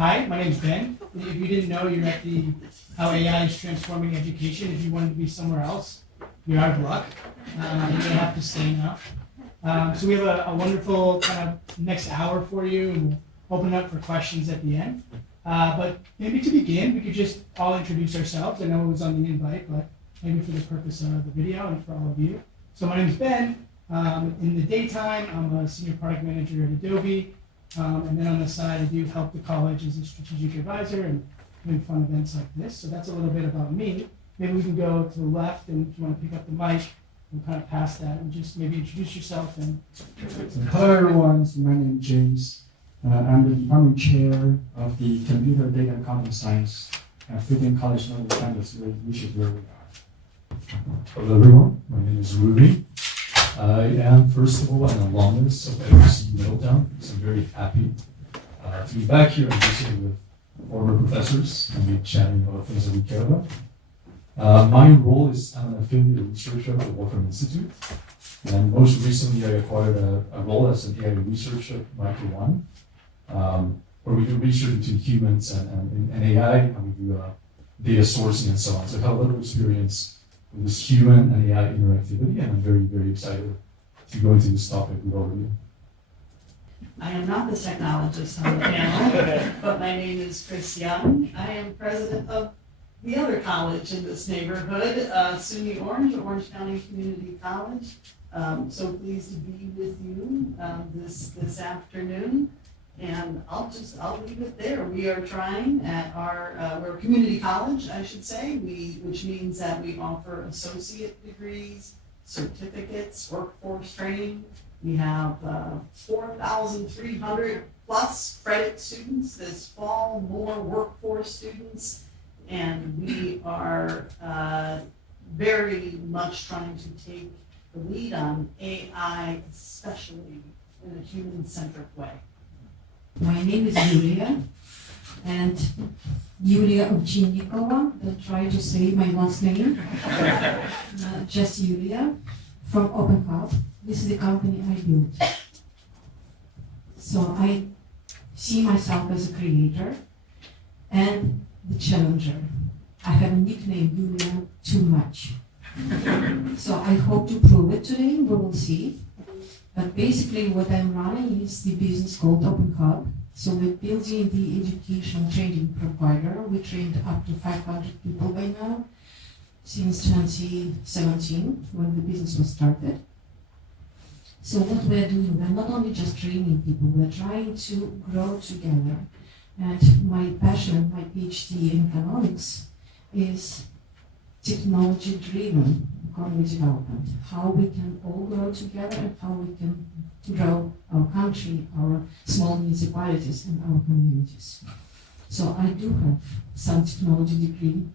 Hi, my name's Ben. If you didn't know, you're at the How AI is Transforming Education. If you wanted to be somewhere else, you're out of luck. You're gonna have to stay now. So we have a wonderful kind of next hour for you, and we'll open up for questions at the end. But maybe to begin, we could just all introduce ourselves. I know it was on the invite, but maybe for the purpose of the video and for all of you. So my name is Ben. In the daytime, I'm a senior product manager at Adobe. And then on the side, I do help the college as a strategic advisor and doing fun events like this. So that's a little bit about me. Maybe we can go to the left, and if you want to pick up the mic, we'll kind of pass that and just maybe introduce yourself. And hello everyone, my name is James. I'm the department chair of the Computer Data and Content Science at Tian College Northern Campus, which is where we are. Hello everyone, my name is Rumi. I am, first of all, an alumnus of FUC Middletown, so I'm very happy to be back here and visiting with former professors and be chatting about things that we care about. My role is I'm an affiliate researcher at the Wolfram Institute, and most recently I acquired a role as an AI researcher at Micro One, where we do research into humans and AI, and we do data sourcing and so on. So I have a lot of experience with this human and AI interactivity, and I'm very, very excited to go into this topic with all of you. I am not the technologist on the panel, but my name is Kristine. I am president of the other college in this neighborhood, SUNY Orange County Community College. So pleased to be with you this afternoon. And I'll leave it there. We are trying at we're a community college, I should say, which means that we offer associate degrees, certificates, workforce training. We have 4,300 plus credit students this fall, more workforce students, and we are very much trying to take the lead on AI, especially in a human-centric way. My name is Yulia, and Yulia Ovchinnikova. I'll try to say my last name. Just Yulia from OpenHub. This is the company I built. So I see myself as a creator and the challenger. I have a nickname, Yulia, too much. So I hope to prove it today. We will see. But basically what I'm running is the business called OpenHub. So we're building the educational training provider. We trained up to 500 people by now since 2017 when the business was started. So what we're doing, we're not only just training people, we're trying to grow together. And my passion, my PhD in economics is technology-driven economy development, how we can all grow together and how we can grow our country, our small municipalities and our communities. So I do have some technology degree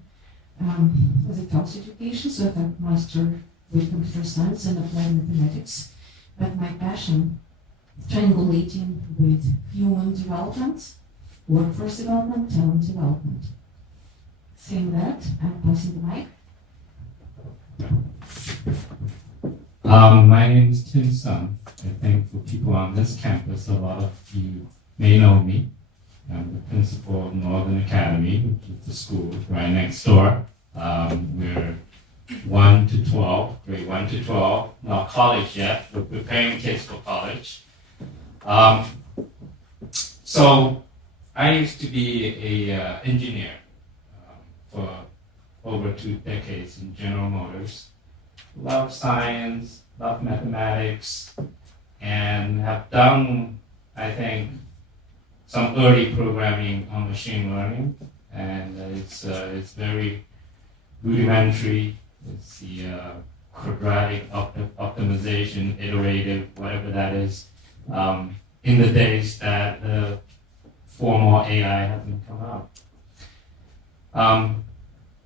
as a health education, so I have master with computer science and applied mathematics, but my passion triangulating with human development, workforce development, talent development. Saying that, I'm passing the mic. My name is Tian. I think for people on this campus, a lot of you may know me. I'm the principal of Northern Academy, which is the school right next door. We're 1 to 12, grade 1 to 12, not college yet. We're preparing kids for college. So I used to be an engineer for over 2 decades in General Motors. Love science, love mathematics, and have done, I think, some early programming on machine learning, and it's very rudimentary. It's the quadratic optimization, iterative, whatever that is, in the days that the formal AI hasn't come out.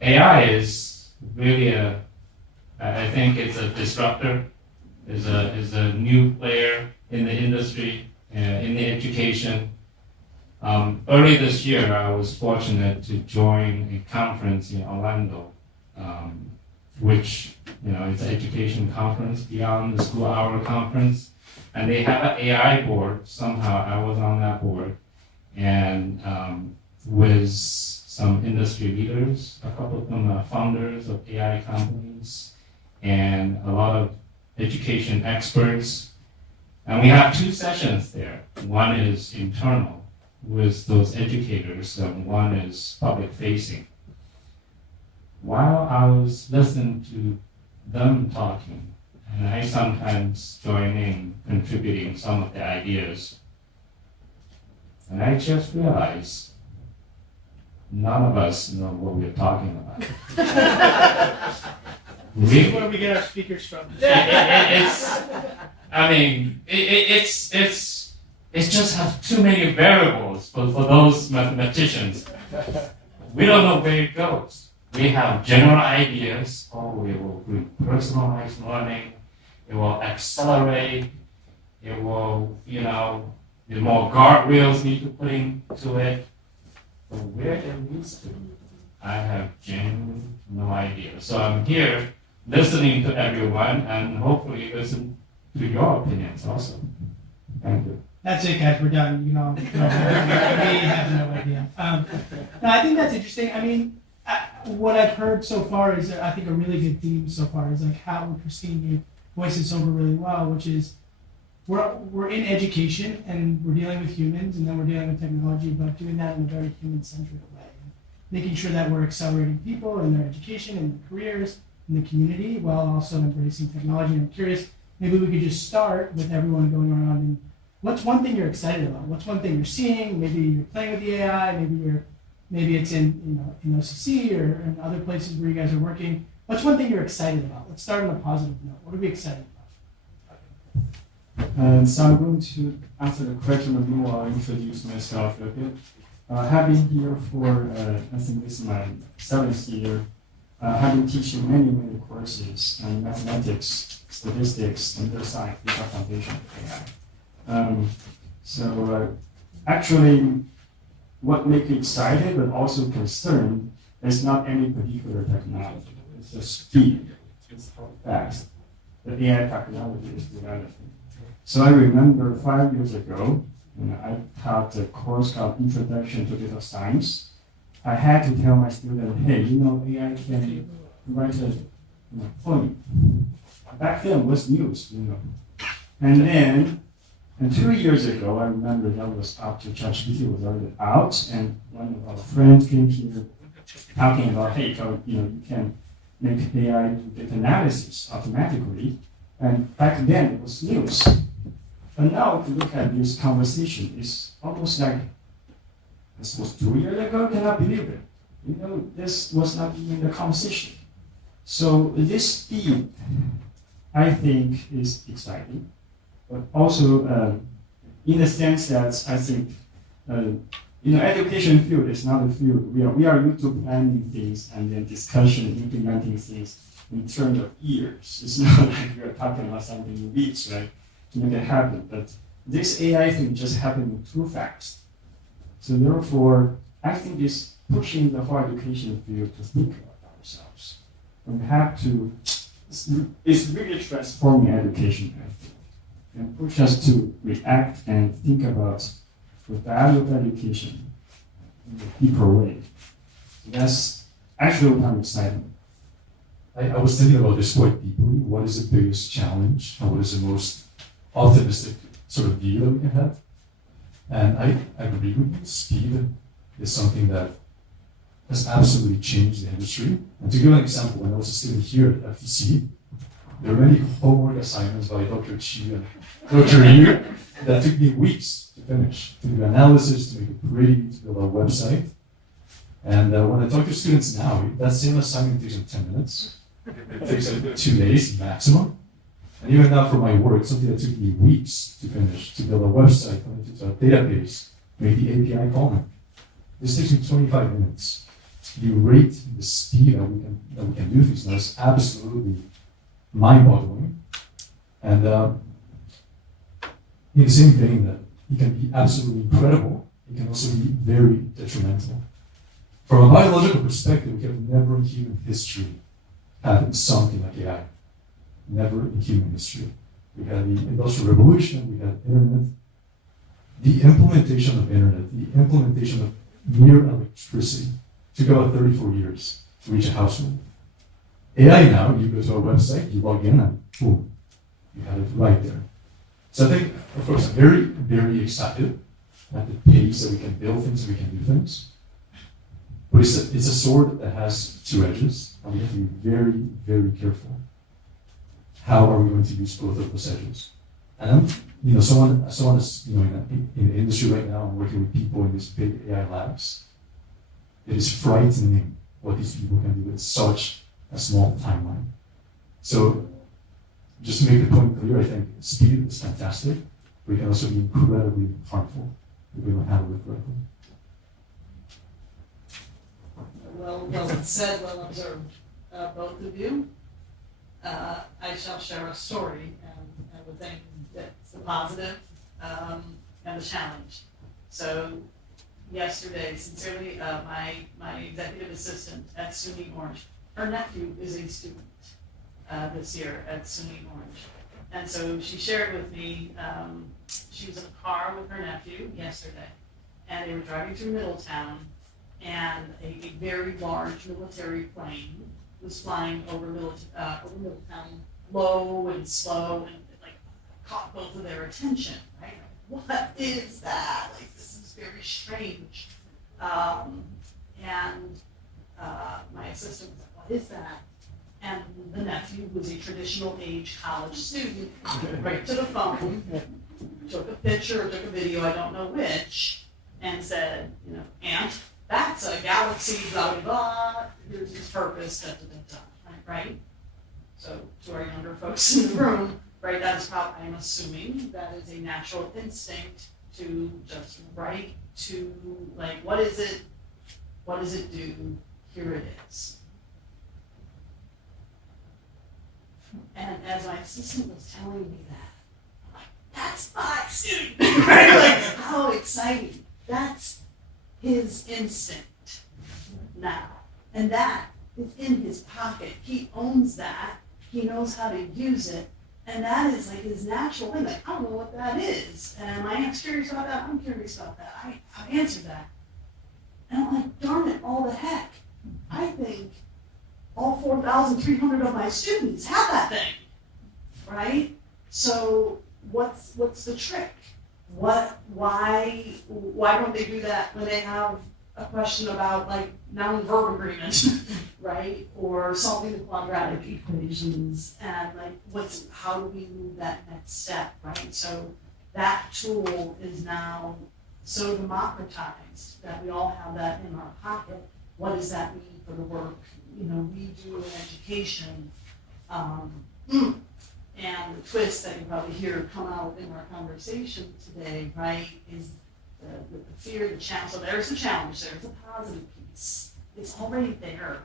AI is really I think it's a disruptor, is a new player in the industry, in the education. Early this year, I was fortunate to join a conference in Orlando, which is an education conference beyond the school hour conference, and they have an AI board. Somehow I was on that board, and with some industry leaders. A couple of them are founders of AI companies, and a lot of education experts. And we have 2 sessions there. One is internal with those educators, and one is public facing. While I was listening to them talking, and I sometimes join in contributing some of the ideas, and I just realized none of us know what we're talking about. This is where we get our speakers from. It just has too many variables for those mathematicians. We don't know where it goes. We have general ideas, we will do personalized learning, it will accelerate, it will, the more guardrails need to put into it. But where it leads to, I have genuinely no idea. So I'm here listening to everyone and hopefully listen to your opinions also. Thank you. That's it, guys. We're done. We have no idea. No, I think that's interesting. I mean, what I've heard so far is, I think, a really good theme so far is like how Kristine, you voiced this over really well, which is we're in education and we're dealing with humans and then we're dealing with technology, but doing that in a very human-centric way. Making sure that we're accelerating people in their education and their careers in the community while also embracing technology. And I'm curious, maybe we could just start with everyone going around and what's one thing you're excited about? What's one thing you're seeing? Maybe you're playing with the AI, maybe it's in OCC or in other places where you guys are working. What's one thing you're excited about? Let's start on a positive note. What are we excited about? So I'm going to answer the question a little while I introduce myself a bit. Having here for, I think this is my 7th year, having teaching many courses on mathematics, statistics, computer science, data foundation of AI. Actually, what makes me excited but also concerned is not any particular technology. It's the speed. It's how fast the AI technology is developing. So I remember 5 years ago, when I taught a course called Introduction to Data Science, I had to tell my student, hey, AI can write a poem. Back then it was news, And then, 2 years ago, I remember that was after ChatGPT was already out, and one of our friends came here talking about, hey, you can make AI do data analysis automatically. And back then it was news. But now, if you look at this conversation, it's almost like this was 2 years ago. I cannot believe it. This was not even the conversation. So this speed, I think, is exciting, but also in the sense that I think, education field is not a field. We are used to planning things and then discussion, implementing things in terms of years. It's not like we are talking about something in weeks, right, to make it happen. But this AI thing just happening too fast. So therefore, I think it's pushing the whole education field to think about ourselves. We have to, it's really transforming education, I think, and push us to react and think about the value of education in a deeper way. That's actually what I'm excited. I was thinking about this quite deeply. What is the biggest challenge and what is the most optimistic sort of view that we can have? And I agree with you. Speed is something that has absolutely changed the industry. And to give an example, when I was a student here at FTC, there were many homework assignments by Dr. Chi and Dr. Yu that took me weeks to finish, to do analysis, to make it pretty, to build a website. And when I talk to students now, that same assignment takes them 10 minutes. It takes them 2 days maximum. And even now for my work, something that took me weeks to finish, to build a website, connect it to a database, make the API call. This takes me 25 minutes. The rate, the speed that we can do things now is absolutely mind-boggling. And in the same vein that it can be absolutely incredible, it can also be very detrimental. From a biological perspective, we have never in human history had something like AI. Never in human history. We had the Industrial Revolution, we had internet, the implementation of internet, the implementation of mere electricity took about 34 years to reach a household. AI now, you go to a website, you log in, and boom, you have it right there. So I think, of course, I'm very, very excited at the pace that we can build things, we can do things. But it's a sword that has two edges, and we have to be very, very careful. How are we going to use both of those edges? And someone is, in the industry right now, I'm working with people in these big AI labs. It is frightening what these people can do with such a small timeline. So, just to make the point clear, I think speed is fantastic, but it can also be incredibly harmful if we don't handle it correctly. Well said, well observed, both of you. I shall share a story and the thing that's the positive and the challenge. So yesterday, sincerely, my executive assistant at SUNY Orange, her nephew is a student this year at SUNY Orange. And so she shared with me, she was in a car with her nephew yesterday, and they were driving through Middletown, and a very large military plane was flying over Middletown, low and slow, and it caught both of their attention, right? What is that? This is very strange. My assistant was like, what is that? And the nephew was a traditional age college student, right to the phone, took a picture, took a video, I don't know which, and said, Aunt, that's a galaxy, blah, blah, blah, here's its purpose, da, da, da, da, right? So to our younger folks in the room, right, that is probably, I'm assuming, that is a natural instinct to just write to, what is it? What does it do? Here it is. And as my assistant was telling me that, I'm like, that's my student, right? How exciting. That's his instinct now. And that is in his pocket. He owns that. He knows how to use it. And that is his natural thing. I don't know what that is. And my aunt's curious about that. I'm curious about that. I answered that. And I'm like, darn it, all the heck. I think all 4,300 of my students have that thing, right? So what's the trick? Why don't they do that when they have a question about noun verb agreement, right? Or solving the quadratic equations and how do we move that next step, right? So that tool is now so democratized that we all have that in our pocket. What does that mean for the work we do in education? And the twist that you probably hear come out in our conversation today, right, is the fear, the challenge. So there's the challenge, there's the positive piece. It's already there.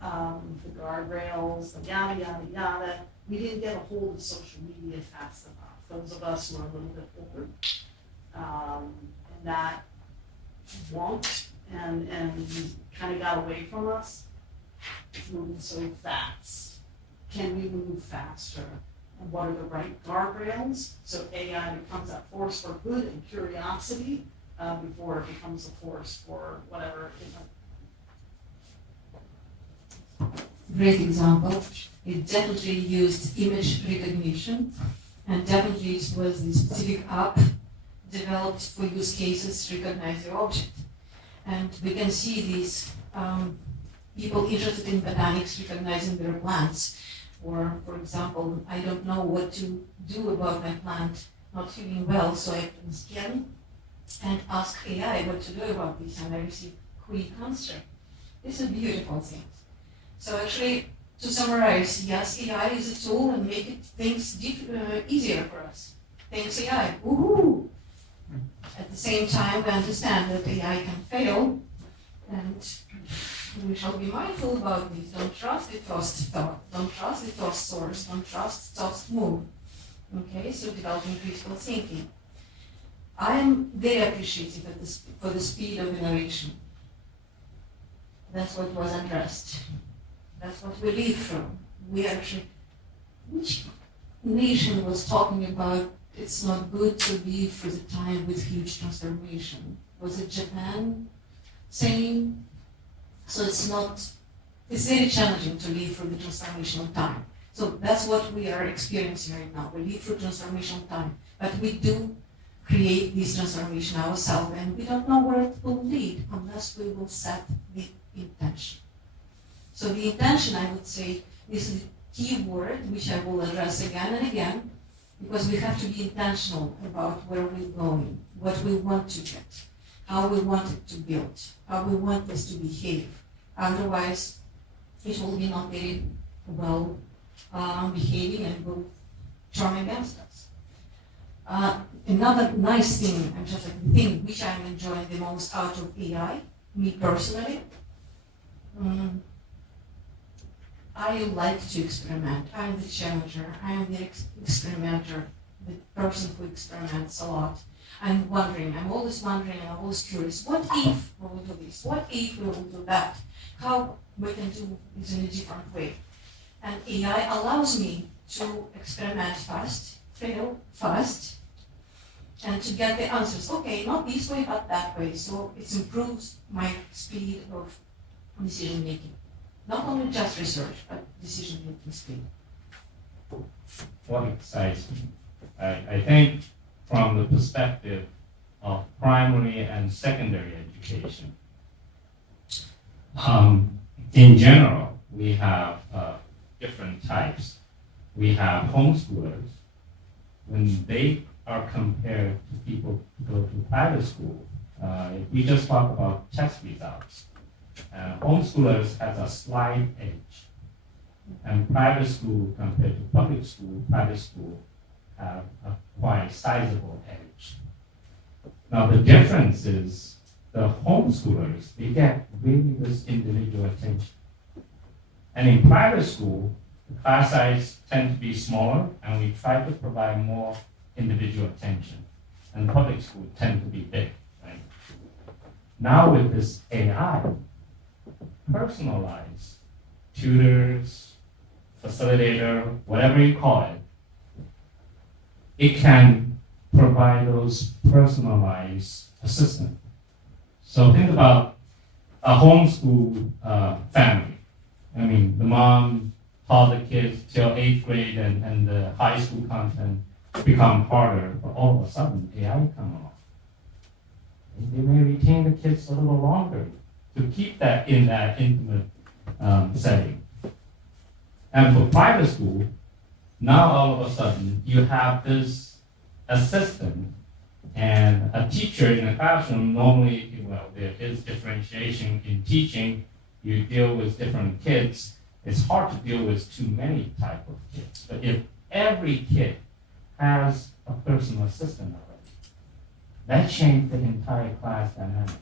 The guardrails, the yada, yada, yada. We didn't get a hold of social media fast enough. Those of us who are a little bit older. And that won't and kind of got away from us. It's moving so fast. Can we move faster? And what are the right guardrails? So AI becomes that force for good and curiosity before it becomes a force for whatever. Great example. It definitely used image recognition, and definitely it was the specific app developed for use cases to recognize the object. And we can see these people interested in botanics recognizing their plants. Or, for example, I don't know what to do about my plant not feeling well, so I can scan and ask AI what to do about this, and I receive quick answer. This is a beautiful thing. So actually, to summarize, yes, AI is a tool and make it things easier for us. Thanks AI, woohoo! At the same time, we understand that AI can fail, and we shall be mindful about this. Don't trust the first thought. Don't trust the first source. Don't trust the first move. Okay, so developing critical thinking. I am very appreciative for the speed of innovation. That's what was addressed. That's what we live from. We actually, which nation was talking about it's not good to live for the time with huge transformation. Was it Japan saying? So it's very challenging to live through the transformational time. So that's what we are experiencing right now. We live through transformational time, but we do create this transformation ourselves, and we don't know where it will lead unless we will set the intention. So the intention, I would say, is the key word, which I will address again and again, because we have to be intentional about where we're going, what we want to get, how we want it to build, how we want this to behave. Otherwise, it will be not very well behaving and will turn against us. Another nice thing, and just like the thing which I'm enjoying the most out of AI, me personally, I like to experiment. I'm the challenger. I'm the experimenter, the person who experiments a lot. I'm always wondering, and I'm always curious, what if we will do this? What if we will do that? How we can do it in a different way? And AI allows me to experiment fast, fail fast, and to get the answers. Okay, not this way, but that way. So it improves my speed of decision making. Not only just research, but decision making speed. What excites me? I think from the perspective of primary and secondary education, in general, we have different types. We have homeschoolers. When they are compared to people who go to private school, if we just talk about test results, homeschoolers has a slight edge. And private school compared to public school, private school have a quite sizable edge. Now the difference is the homeschoolers, they get really this individual attention. And in private school, the class size tend to be smaller, and we try to provide more individual attention. And public school tend to be big, right? Now with this AI, personalized tutors, facilitator, whatever you call it, it can provide those personalized assistance. So think about a homeschool family. I mean, the mom taught the kids till 8th grade and the high school content become harder, but all of a sudden AI come along. They may retain the kids a little longer to keep that in that intimate setting. And for private school, now all of a sudden you have this assistant and a teacher in a classroom. Normally, well, there is differentiation in teaching. You deal with different kids. It's hard to deal with too many type of kids. But if every kid has a personal assistant already, that changed the entire class dynamic.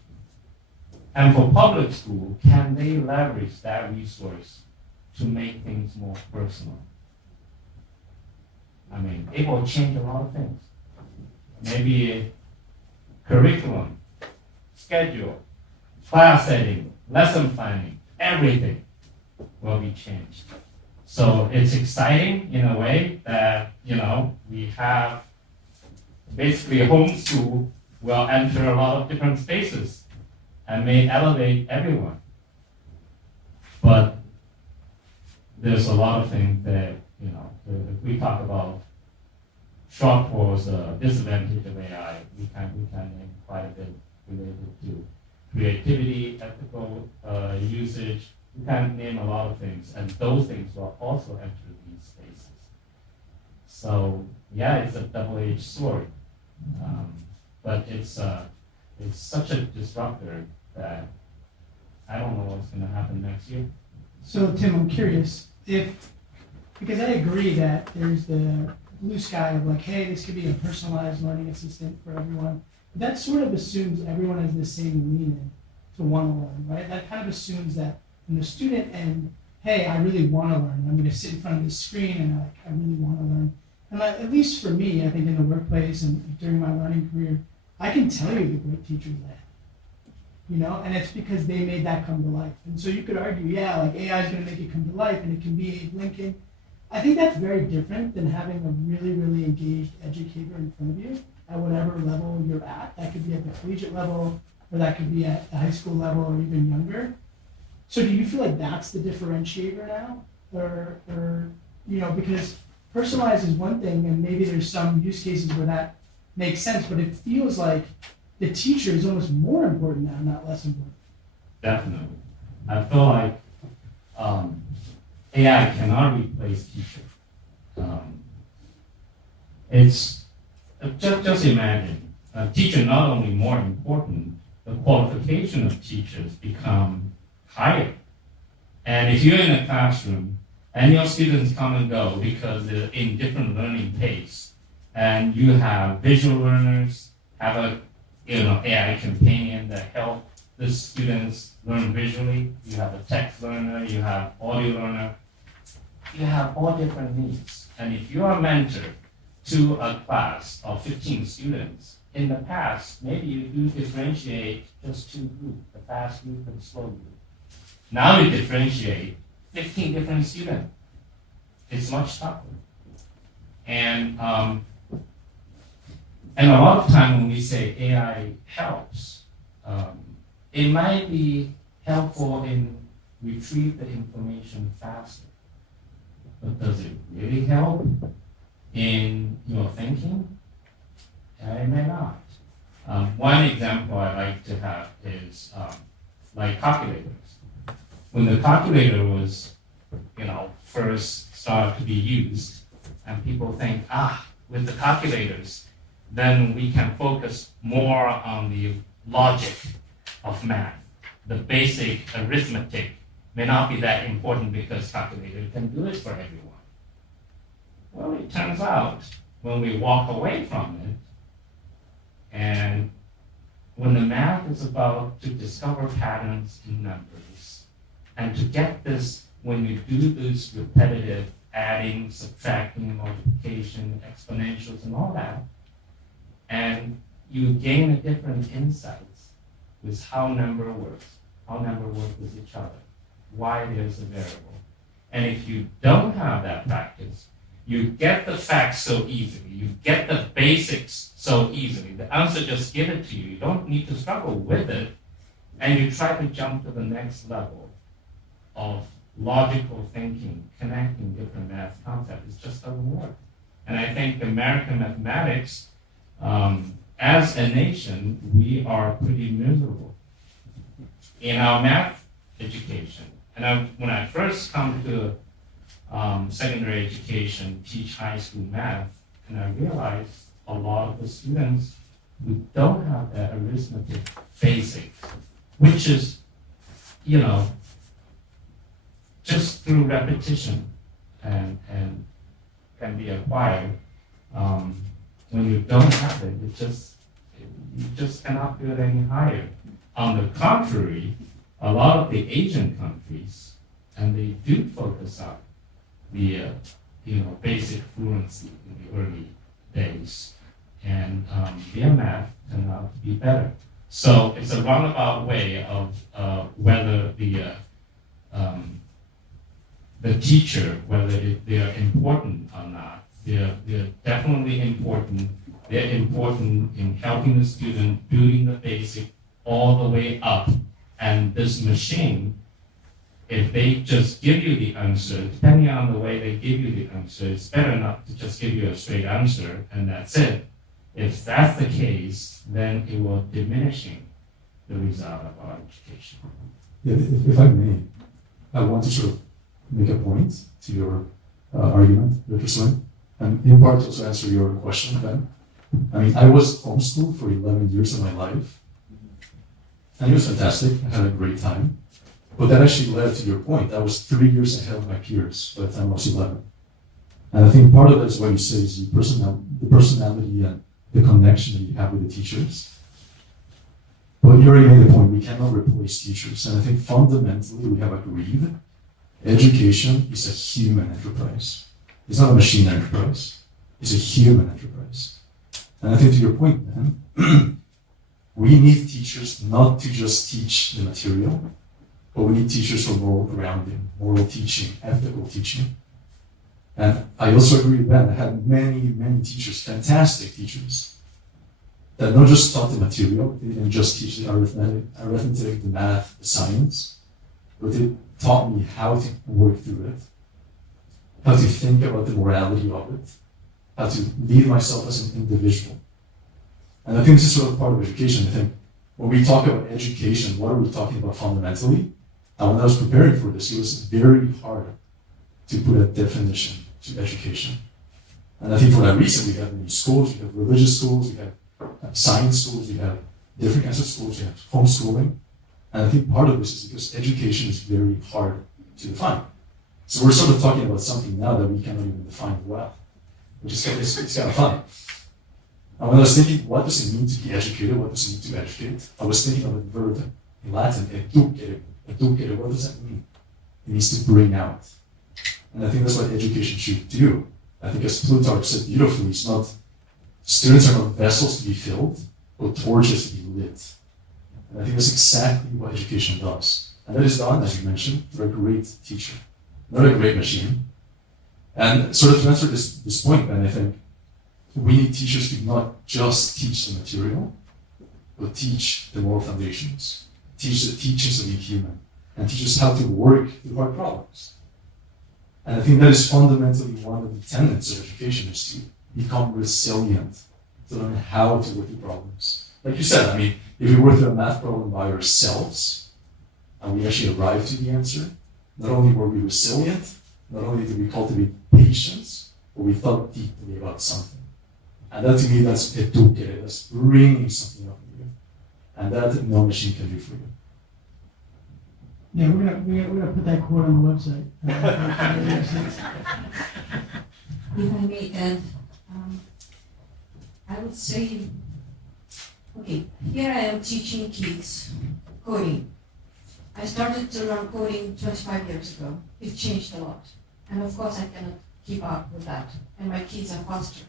And for public school, can they leverage that resource to make things more personal? I mean, it will change a lot of things. Maybe a curriculum, schedule, class setting, lesson planning, everything will be changed. So it's exciting in a way that, we have basically a homeschool will enter a lot of different spaces and may elevate everyone. But there's a lot of things that, if we talk about shortfalls, disadvantage of AI, we can name quite a bit related to creativity, ethical usage. We can name a lot of things, and those things will also enter these spaces. So yeah, it's a double-edged sword, but it's such a disruptor that I don't know what's going to happen next year. So Tim, I'm curious because I agree that there's the blue sky of like, hey, this could be a personalized learning assistant for everyone. But that sort of assumes everyone has the same leaning to want to learn, right? That kind of assumes that from the student end, hey, I really want to learn. I'm going to sit in front of this screen and I really want to learn. And at least for me, I think in the workplace and during my learning career, I can tell you the great teachers I had. And it's because they made that come to life. And so you could argue, yeah, like AI is going to make it come to life and it can be Abe Lincoln. I think that's very different than having a really, really engaged educator in front of you at whatever level you're at. That could be at the collegiate level, or that could be at the high school level, or even younger. So do you feel like that's the differentiator now? Or because personalized is one thing, and maybe there's some use cases where that makes sense, but it feels like the teacher is almost more important now, not less important. Definitely. I feel like AI cannot replace teacher. It's just imagine a teacher not only more important, the qualification of teachers become higher. And if you're in a classroom and your students come and go because they're in different learning pace, and you have visual learners, have a AI companion that help the students learn visually, you have a text learner, you have audio learner, you have all different needs. And if you are a mentor to a class of 15 students, in the past, maybe you do differentiate just two groups, the fast group and slow group. Now you differentiate 15 different students. It's much tougher. And a lot of time when we say AI helps, it might be helpful in retrieve the information faster. But does it really help in your thinking? It may not. One example I like to have is like calculators. When the calculator was, first started to be used, and people think, with the calculators, then we can focus more on the logic of math. The basic arithmetic may not be that important because calculator can do it for everyone. Well, it turns out when we walk away from it, and when the math is about to discover patterns in numbers, and to get this, when you do this repetitive adding, subtracting, multiplication, exponentials, and all that, and you gain a different insights with how number works with each other, why there's a variable. And if you don't have that practice, you get the facts so easily, you get the basics so easily. The answer just give it to you. You don't need to struggle with it, and you try to jump to the next level of logical thinking, connecting different math concepts. It just doesn't work. And I think American mathematics, as a nation, we are pretty miserable in our math education. And when I first come to secondary education, teach high school math, and I realized a lot of the students who don't have that arithmetic basics, which is, just through repetition and can be acquired. When you don't have it, you just cannot do it any higher. On the contrary, a lot of the Asian countries, and they do focus on the basic fluency in the early days, and their math turned out to be better. So it's a roundabout way of whether the teacher, whether they are important or not. They're definitely important. They're important in helping the student, building the basic all the way up. And this machine, if they just give you the answer, depending on the way they give you the answer, it's better not to just give you a straight answer and that's it. If that's the case, then it will diminishing the result of our education. Yeah, if I may, I want to sort of make a point to your argument, Kristine, and in part also answer your question, Ben. I mean, I was homeschooled for 11 years of my life, and it was fantastic. I had a great time. But that actually led to your point. I was 3 years ahead of my peers by the time I was 11. And I think part of that is what you say is the personality and the connection that you have with the teachers. But you already made the point, we cannot replace teachers. And I think fundamentally we have agreed education is a human enterprise. It's not a machine enterprise. It's a human enterprise. And I think to your point, man, we need teachers not to just teach the material, but we need teachers for moral grounding, moral teaching, ethical teaching. And I also agree with Ben. I had many teachers, fantastic teachers, that not just taught the material, they didn't just teach the arithmetic, the math, the science, but they taught me how to work through it, how to think about the morality of it, how to lead myself as an individual. And I think this is sort of part of education. I think when we talk about education, what are we talking about fundamentally? And when I was preparing for this, it was very hard to put a definition to education. And I think for that reason, we have many schools, we have religious schools, we have science schools, we have different kinds of schools, we have homeschooling. And I think part of this is because education is very hard to define. So we're sort of talking about something now that we cannot even define well, which is it's kind of funny. And when I was thinking, what does it mean to be educated? What does it mean to educate? I was thinking of a verb in Latin, educere. Educere, what does that mean? It means to bring out. And I think that's what education should do. I think as Plutarch said beautifully, it's not, students are not vessels to be filled, but torches to be lit. And I think that's exactly what education does. And that is done, as you mentioned, through a great teacher, not a great machine. And sort of to answer this point, Ben, I think we need teachers to not just teach the material, but teach the moral foundations, teach the teachings of being human, and teach us how to work through hard problems. And I think that is fundamentally one of the tenets of education, is to become resilient, to learn how to work through problems. Like you said, I mean, if we work through a math problem by ourselves, and we actually arrive to the answer, not only were we resilient, not only did we cultivate patience, but we thought deeply about something. And that to me, that's educere, that's bringing something up in you. And that no machine can do for you. Yeah, we're gonna put that quote on the website. If I may add, I would say, okay, here I am teaching kids coding. I started to learn coding 25 years ago. It changed a lot. And of course I cannot keep up with that. And my kids are faster.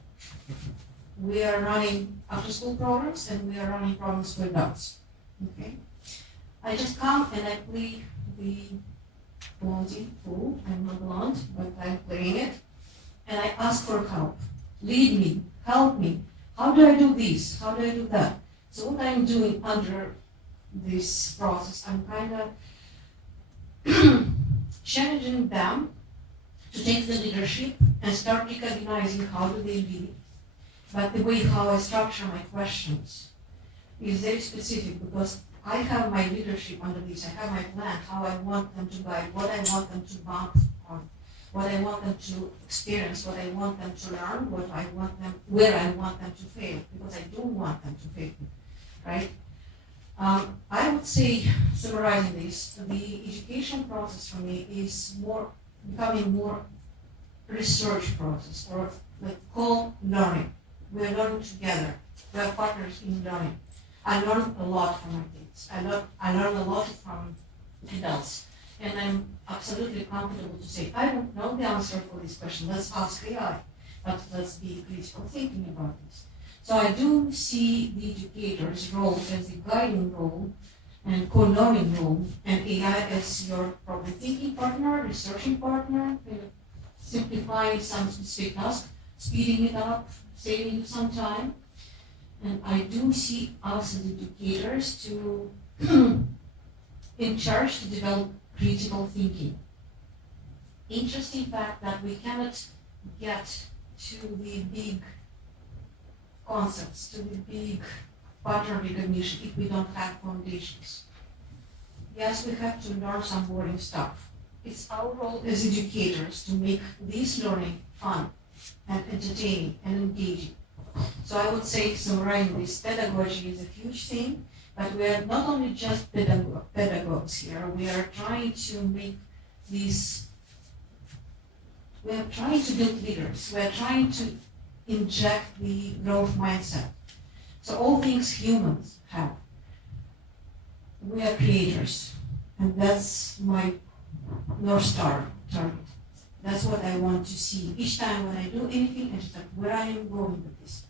We are running after school programs and we are running programs for adults. Okay? I just come and I play the blondie fool. I'm not blonde, but I'm playing it. And I ask for help. Lead me, help me. How do I do this? How do I do that? So what I'm doing under this process, I'm kind of challenging them to take the leadership and start recognizing how do they lead. But the way how I structure my questions is very specific because I have my leadership under this. I have my plan, how I want them to guide, what I want them to bump on, what I want them to experience, what I want them to learn, what I want them, where I want them to fail, because I do want them to fail, right? I would say, summarizing this, the education process for me is becoming more research process or like co-learning. We're learning together. We are partners in learning. I learn a lot from my kids. I learn a lot from adults. And I'm absolutely comfortable to say, I don't know the answer for this question. Let's ask AI. But let's be critical thinking about this. So I do see the educator's role as the guiding role and co-learning role, and AI as your problem thinking partner, researching partner, simplifying some specific task, speeding it up, saving you some time. And I do see us as educators to in charge to develop critical thinking. Interesting fact that we cannot get to the big concepts, to the big pattern recognition if we don't have foundations. Yes, we have to learn some boring stuff. It's our role as educators to make this learning fun and entertaining and engaging. So I would say, summarizing this, pedagogy is a huge thing, but we are not only just pedagogues here, we are trying to make these, we are trying to build leaders, we are trying to inject the growth mindset. So all things humans have. We are creators, and that's my North Star target. That's what I want to see. Each time when I do anything, I just like, where I am going with this?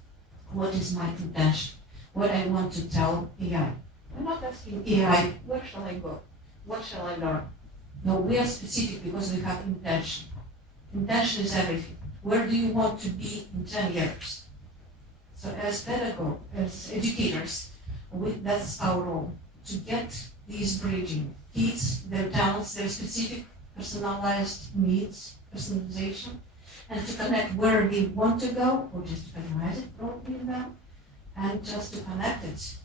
What is my intention? What I want to tell AI? I'm not asking AI, where shall I go? What shall I learn? No, we are specific because we have intention. intention is everything. Where do you want to be in 10 years? So as pedagogue, as educators, that's our role, to get these bridging kids, their talents, their specific personalized needs, personalization, and to connect where they want to go, or just to recognize it probably in them, and just to connect it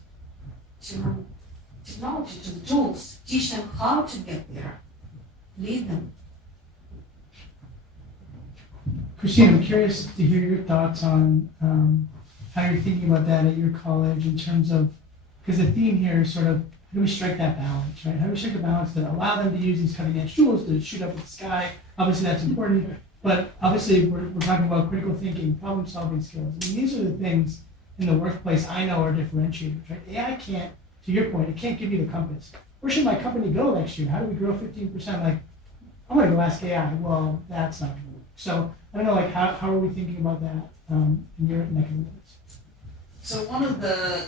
to technology, to the tools, teach them how to get there, lead them. Kristine, I'm curious to hear your thoughts on how you're thinking about that at your college in terms of, because the theme here is sort of, how do we strike that balance, right? How do we strike the balance to allow them to use these cutting edge tools to shoot up at the sky? Obviously that's important, but obviously we're talking about critical thinking, problem solving skills. I mean, these are the things in the workplace I know are differentiators, right? AI can't, to your point, it can't give you the compass. Where should my company go next year? How do we grow 15%? Like, I'm gonna go ask AI. Well, that's not gonna work. So I don't know, like, how are we thinking about that in your neck of the woods? So one of the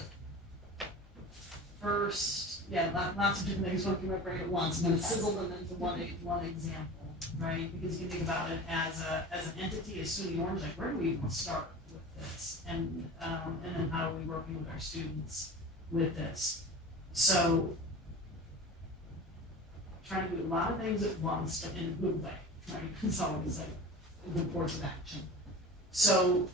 first, lots of different things going through my brain at once. I'm going to sizzle them into one example, right? Because you can think about it as an entity, as SUNY Orange, like where do we even start with this, and then how are we working with our students with this? So trying to do a lot of things at once, but in a good way, right? It's always like a good course of action. So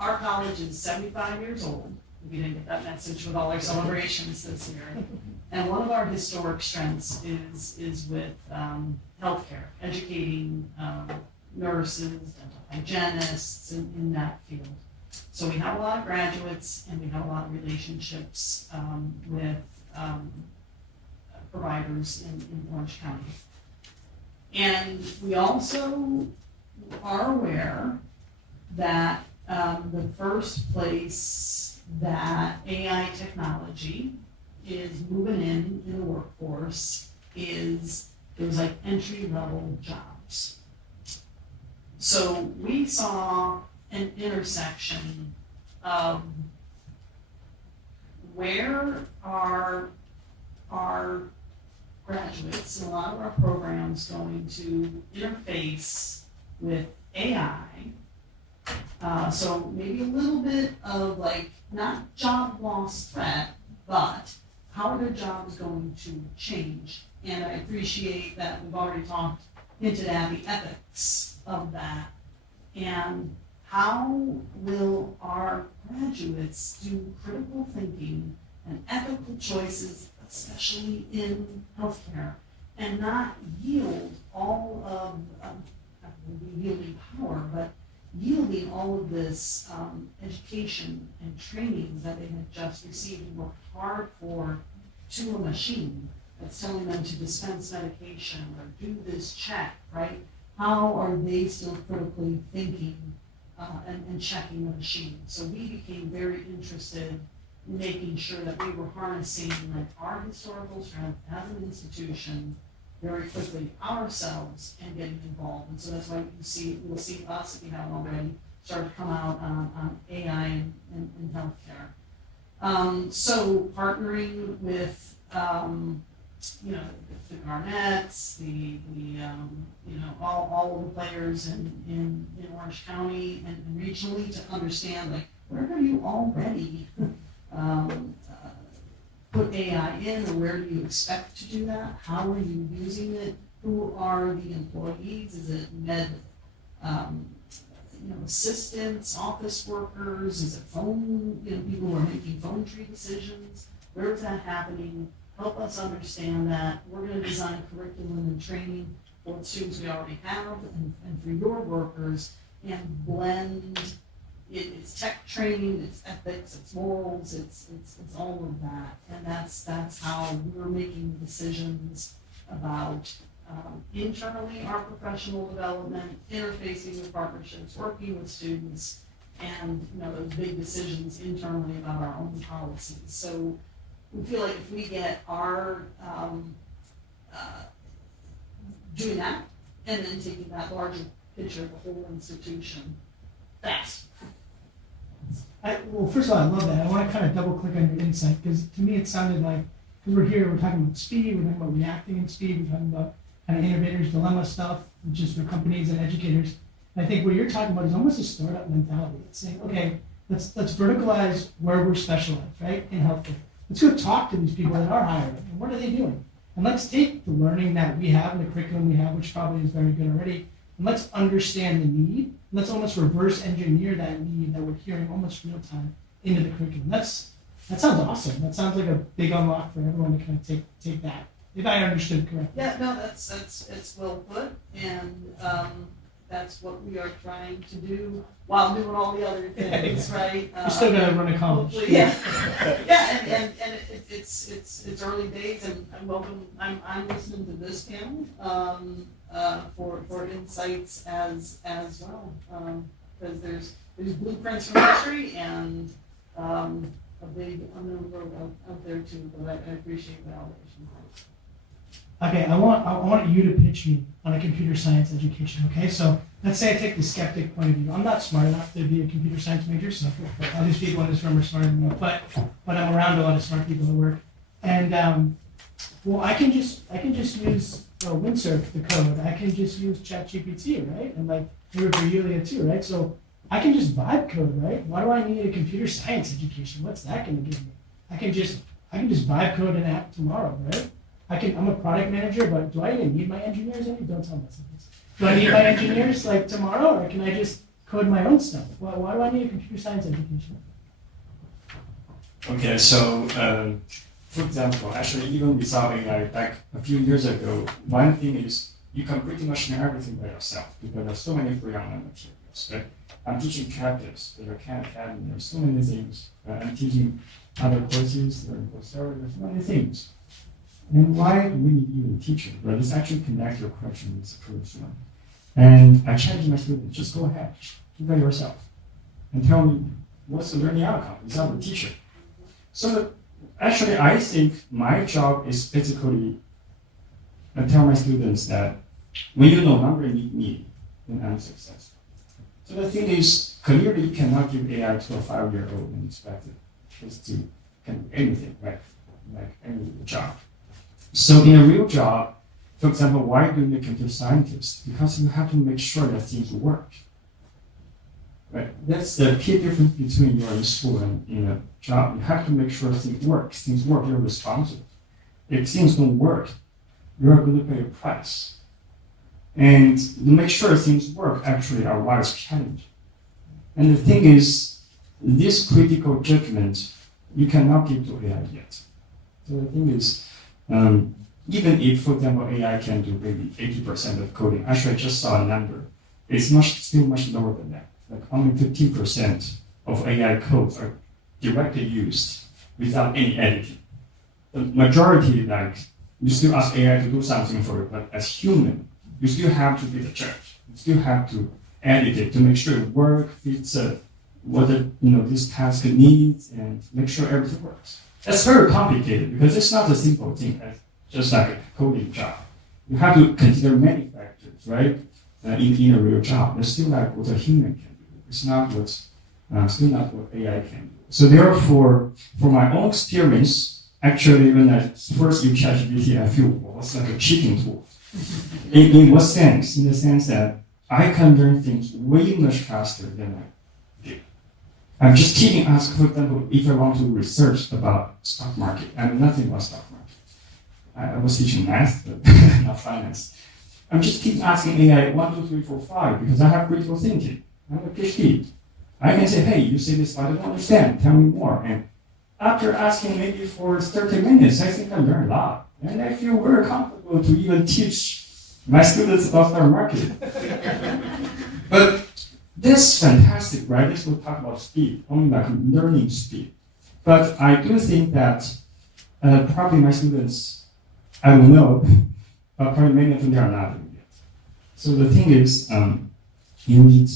our college is 75 years old. We didn't get that message with all our celebrations this year. And one of our historic strengths is with healthcare, educating nurses, dental hygienists in that field. So we have a lot of graduates and we have a lot of relationships with providers in Orange County. And we also are aware that the first place that AI technology is moving in the workforce is those like entry-level jobs. So we saw an intersection of where are our graduates and a lot of our programs going to interface with AI. So maybe a little bit of like, not job loss threat, but how are their jobs going to change? And I appreciate that we've already hinted at the ethics of that. And how will our graduates do critical thinking and ethical choices, especially in healthcare, and not yield all of, not really yielding power, but yielding all of this education and training that they had just received and worked hard for to a machine that's telling them to dispense medication or do this check, right? How are they still critically thinking and checking the machine? So we became very interested in making sure that we were harnessing like our historical strength as an institution very quickly ourselves and getting involved. And so that's why you will see us, if you haven't already, start to come out on AI and healthcare. So partnering with the Garnets, all of the players in Orange County and regionally to understand like where are you already put AI in, or where do you expect to do that? How are you using it? Who are the employees? Is it assistants, office workers? Is it phone, people who are making phone tree decisions? Where is that happening? Help us understand that. We're going to design curriculum and training for the students we already have and for your workers, and blend it's tech training, it's ethics, it's morals, it's all of that. And that's how we're making decisions about internally our professional development, interfacing with partnerships, working with students, and those big decisions internally about our own policies. So we feel like if we get our doing that and then taking that larger picture of the whole institution fast. Well, first of all, I love that. I want to kind of double click on your insight because to me it sounded like, because we're talking about speed, we're talking about reacting in speed, we're talking about kind of innovators dilemma stuff, just for companies and educators. I think what you're talking about is almost a startup mentality. It's saying, okay, let's verticalize where we're specialized, right, in healthcare. Let's go talk to these people that are hiring, and what are they doing? And let's take the learning that we have and the curriculum we have, which probably is very good already, and let's understand the need, and let's almost reverse engineer that need that we're hearing almost real time into the curriculum. That sounds awesome. That sounds like a big unlock for everyone to kind of take that, if I understood correctly. Yeah, no, it's well put, and that's what we are trying to do while doing all the other things, right? You're still gonna run a college. Hopefully, yeah, yeah, and it's early days, and I'm welcome. I'm listening to this panel for insights as well, because there's blueprints from history and a big unknown road out there too. But I appreciate the validation. Okay, I want you to pitch me on a computer science education, okay? So let's say I take the skeptic point of view. I'm not smart enough to be a computer science major, so all these people in this room are smarter than me, but I'm around a lot of smart people at work. And well, I can just use Windsurf, the code. I can just use ChatGPT, right? And like maybe for Yulia too, right? So I can just vibe code, right? Why do I need a computer science education? What's that gonna give me? I can just vibe code an app tomorrow, right? I'm a product manager, but do I even need my engineers? Don't tell me this. Do I need my engineers like tomorrow, or can I just code my own stuff? Why do I need a computer science education? Okay, so for example, actually even without AI, back a few years ago, one thing is you can pretty much do everything by yourself because there's so many free online materials, right? I'm teaching captives, there's a Khan Academy, there's so many things. I'm teaching other courses, there's so many things. And why do we need you, a teacher? Well, let's actually connect your question with the previous one. And I challenge my students, just go ahead, do that yourself, and tell me what's the learning outcome without the teacher. So actually, I think my job is basically, I tell my students that when you no longer need me, then I'm successful. So the thing is, clearly you cannot give AI to a 5-year-old and expect it just to can do anything, right? Like any job. So in a real job, for example, why do you need a computer scientist? Because you have to make sure that things work. Right? That's the key difference between you're in school and in a job. You have to make sure things work. Things work, you're responsible. If things don't work, you're going to pay a price. And to make sure things work actually are wise challenge. And the thing is, this critical judgment you cannot give to AI yet. So the thing is, even if, for example, AI can do maybe 80% of coding, actually I just saw a number. It's still much lower than that. Like only 15% of AI codes are directly used without any editing. The majority, like, you still ask AI to do something for you, but as human, you still have to be the judge. You still have to edit it to make sure it works, fits what this task needs, and make sure everything works. That's very complicated because it's not a simple thing, just like a coding job. You have to consider many factors, right? In a real job, it's still like what a human can do. It's not still not what AI can do. So therefore, for my own experience, actually, when I first use ChatGPT, I feel it's like a cheating tool. In what sense? In the sense that I can learn things way much faster than I did. I'm just keeping asking, for example, if I want to research about stock market, I know nothing about stock market. I was teaching math, but not finance. I'm just keep asking AI 1, 2, 3, 4, 5 because I have critical thinking. I'm a PhD. I can say, hey, you say this, but I don't understand. Tell me more. And after asking maybe for 30 minutes, I think I learned a lot. And I feel very comfortable to even teach my students about stock market. But this is fantastic, right? This will talk about speed, only like learning speed. But I do think that probably my students, I don't know, but probably many of them they are not doing it. So the thing is, you need,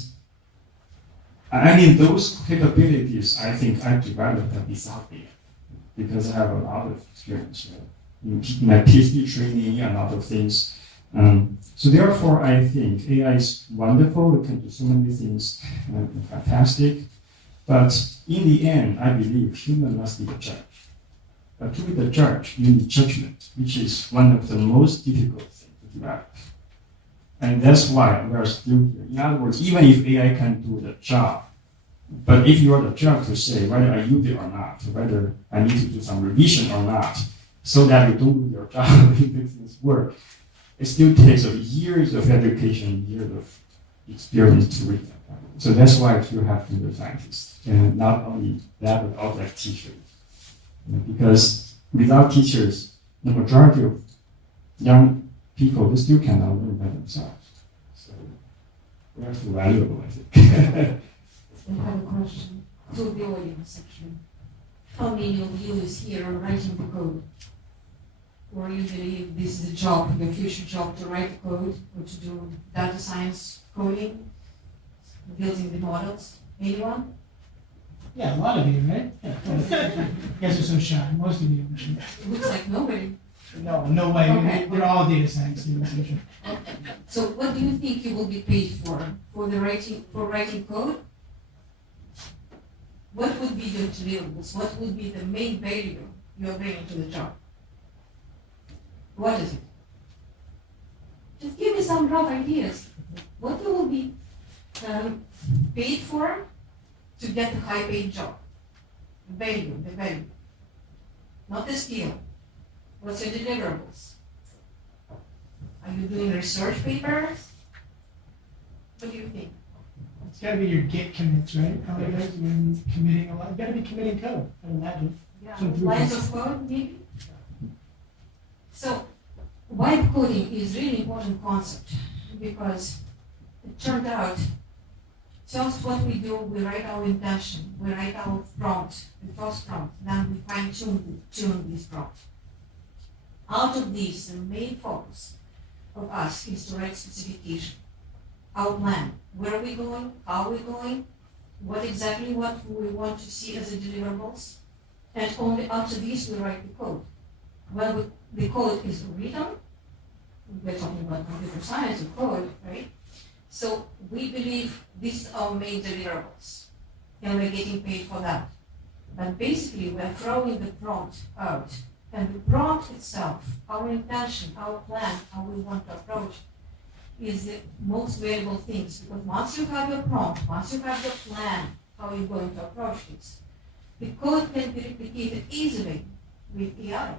those capabilities, I think I developed them without AI because I have a lot of experience. My PhD training, a lot of things. So therefore, I think AI is wonderful. It can do so many things, fantastic. But in the end, I believe human must be the judge. But to be the judge, you need judgment, which is one of the most difficult things to develop. And that's why we are still here. In other words, even if AI can do the job, but if you are the judge to say whether I use it or not, whether I need to do some revision or not, so that you don't do your job if things work, it still takes years of education, years of experience to read that. So that's why you have computer scientists, and not only that, but also like teachers. Because without teachers, the majority of young people, they still cannot learn by themselves. So we are too valuable, I think. I have a question to the audience, actually. How many of you is here are writing the code? Or you believe this is a job, your future job, to write the code or to do data science coding, building the models? Anyone? Yeah, a lot of you, right? Yeah. You guys are so shy. Most of you. It looks like nobody. No way. Okay. They're all data science students. I'm sure. So what do you think you will be paid for? For writing code? What would be your deliverables? What would be the main value you are bringing to the job? What is it? Just give me some rough ideas. What you will be paid for to get a high-paid job? The value. Not the skill. What's your deliverables? Are you doing research papers? What do you think? It's got to be your Git commits, right? How many guys are going to be committing a lot? You got to be committing code. I would imagine. Some Lines of code, maybe? So, vibe coding is really important concept because it turned out just what we do, we write our intention, we write our prompt, the first prompt, then we fine-tune this prompt. Out of this, the main focus of us is to write specification, our plan. Where are we going? How are we going? What exactly what we want to see as the deliverables? And only after this we write the code. When the code is written, we're talking about computer science of code, right? So we believe these are our main deliverables, and we're getting paid for that. But basically, we're throwing the prompt out, and the prompt itself, our intention, our plan, how we want to approach, is the most valuable things. Because once you have your prompt, once you have your plan, how you're going to approach this, the code can be replicated easily with AI.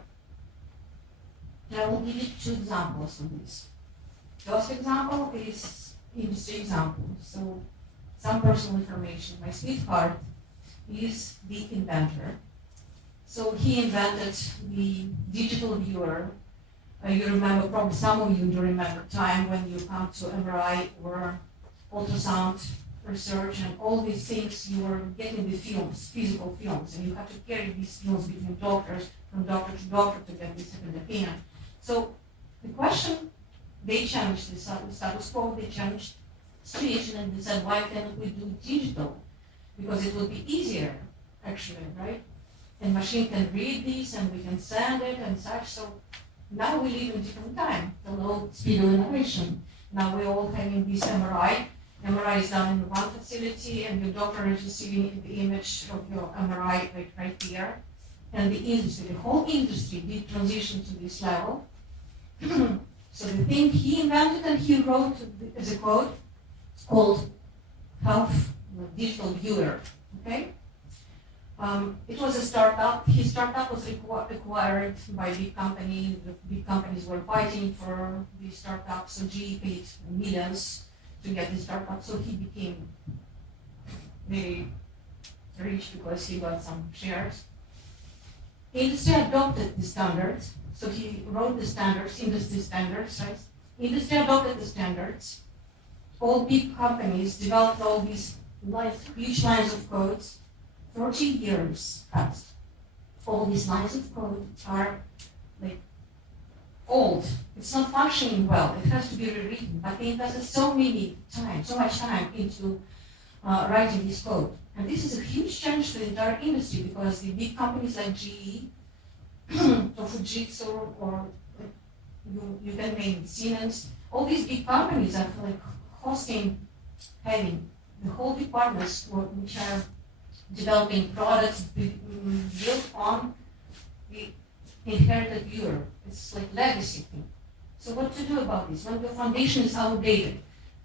And I will give you 2 examples of this. First example is industry example. So some personal information. My sweetheart is the inventor. So he invented the digital viewer. You remember, probably some of you do remember time when you come to MRI or ultrasound research and all these things, you were getting the films, physical films, and you have to carry these films between doctors, from doctor to doctor to get the second opinion. So the question, they challenged the status quo, they challenged the situation, and they said, why can't we do digital? Because it will be easier, actually, right? And machine can read this, and we can send it and such. So now we live in a different time, the low speed of innovation. Now we're all having this MRI. MRI is done in one facility, and your doctor is receiving the image of your MRI right here. And the industry, the whole industry did transition to this level. So the thing he invented and he wrote as a code called Health Digital Viewer, okay? It was a startup. His startup was acquired by big companies. The big companies were fighting for the startup, so GE paid millions to get the startup. So he became very rich because he got some shares. Industry adopted the standards. So he wrote the standards, industry standards, right? Industry adopted the standards. All big companies developed all these huge lines of codes. 30 years passed. All these lines of code are like old. It's not functioning well. It has to be rewritten. But they invested so much time into writing this code. And this is a huge change to the entire industry because the big companies like GE or Fujitsu or you can name Siemens, all these big companies are like having the whole departments which are developing products built on the inherited viewer. It's like legacy thing. So what to do about this? When the foundation is outdated,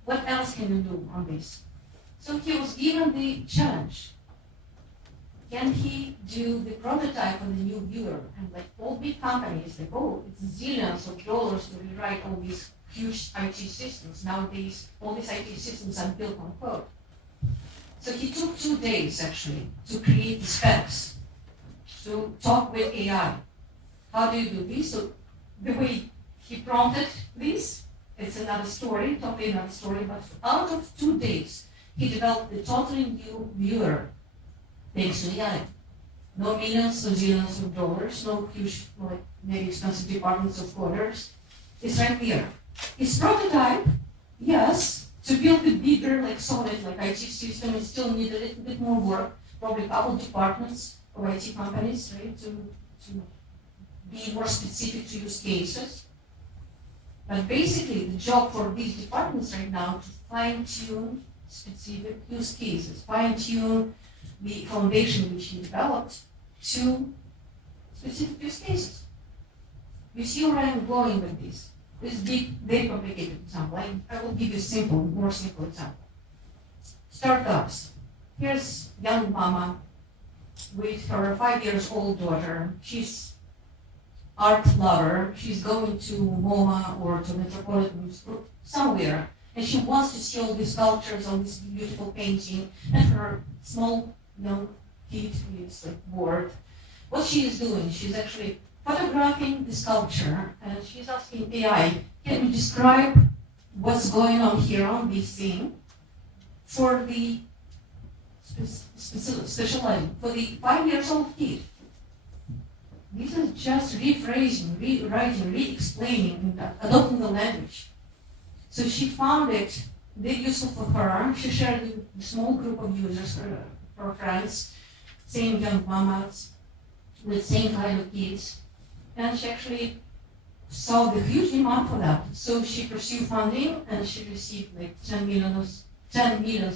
what else can you do on this? So he was given the challenge. Can he do the prototype on the new viewer? And like all big companies, like, oh, it's zillions of dollars to rewrite all these huge IT systems. Nowadays, all these IT systems are built on code. So he took 2 days actually to create the specs, to talk with AI. How do you do this? So the way he prompted this, it's another story, totally another story, but out of 2 days, he developed a totally new viewer thanks to AI. No millions or zillions of dollars, no huge, like, very expensive departments of coders. It's right there. His prototype, yes, to build a bigger, like solid, like IT system, it still need a little bit more work, probably a couple departments of IT companies, right, to be more specific to use cases. But basically, the job for these departments right now to fine-tune specific use cases, fine-tune the foundation which he developed to specific use cases. You see where I'm going with this? This big, very complicated example. I will give you a more simple example. Startups. Here's young mama with her 5-year-old daughter. She's art lover. She's going to MoMA or to Metropolitan somewhere, and she wants to see all these sculptures, all this beautiful painting, and her small young kid is like bored. What she is doing, she's actually photographing the sculpture, and she's asking AI, can you describe what's going on here on this thing for the specializing, for the 5-year-old kid? This is just rephrasing, rewriting, re-explaining, adopting the language. So she found it very useful for her. She shared with a small group of users, her friends, same young mamas, with same kind of kids. And she actually saw the huge demand for that. So she pursued funding, and she received like 10 millions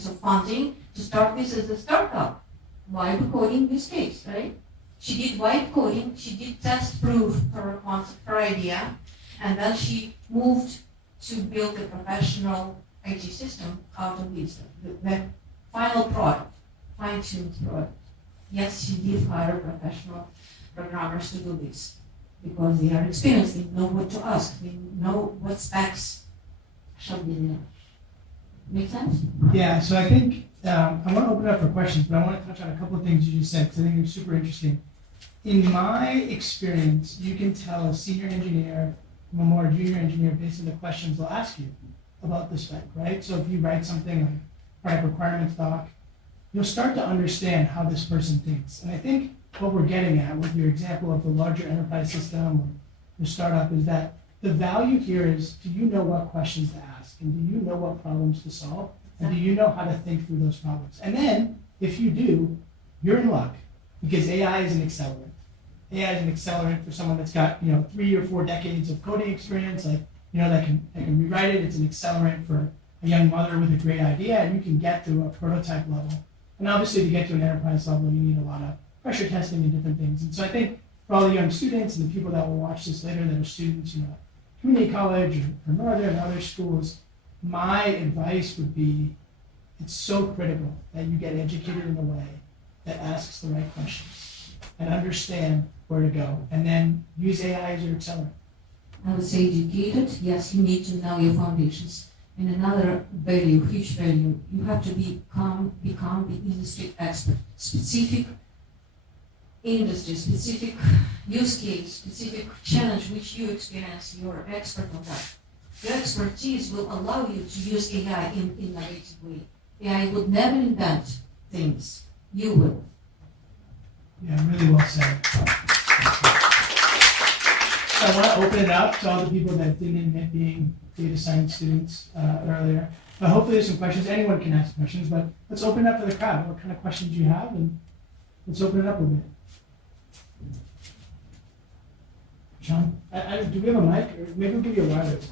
of funding to start this as a startup. Vibe coding this case, right? She did vibe coding, she did test proof her concept, her idea, and then she moved to build a professional IT system out of this, the final product, fine-tuned product. Yes, she did hire professional programmers to do this because they are experienced, they know what to ask, they know what specs should be there. Make sense? Yeah, so I think I want to open it up for questions, but I want to touch on a couple of things you just said because I think they're super interesting. In my experience, you can tell a senior engineer from a more junior engineer based on the questions they'll ask you about the spec, right? So if you write something like product requirements doc, you'll start to understand how this person thinks. And I think what we're getting at with your example of the larger enterprise system or the startup is that the value here is, do you know what questions to ask? And do you know what problems to solve? And do you know how to think through those problems? And then, if you do, you're in luck because AI is an accelerant. AI is an accelerant for someone that's got 3 or 4 decades of coding experience, that can rewrite it. It's an accelerant for a young mother with a great idea, and you can get to a prototype level. And obviously, to get to an enterprise level, you need a lot of pressure testing and different things. And so I think for all the young students and the people that will watch this later that are students, community college or Northern and other schools, my advice would be, it's so critical that you get educated in a way that asks the right questions and understand where to go, and then use AI as your accelerant. I would say educated, yes, you need to know your foundations. And another value, huge value, you have to become the industry expert. Specific industry, specific use case, specific challenge which you experience, you're expert on that. Your expertise will allow you to use AI in an innovative way. AI would never invent things, you will. Yeah, really well said. I want to open it up to all the people that didn't admit being data science students earlier. But hopefully there's some questions. Anyone can ask questions, but let's open it up to the crowd. What kind of questions do you have? And let's open it up a bit. Sean, do we have a mic? Or maybe we'll give you a wireless.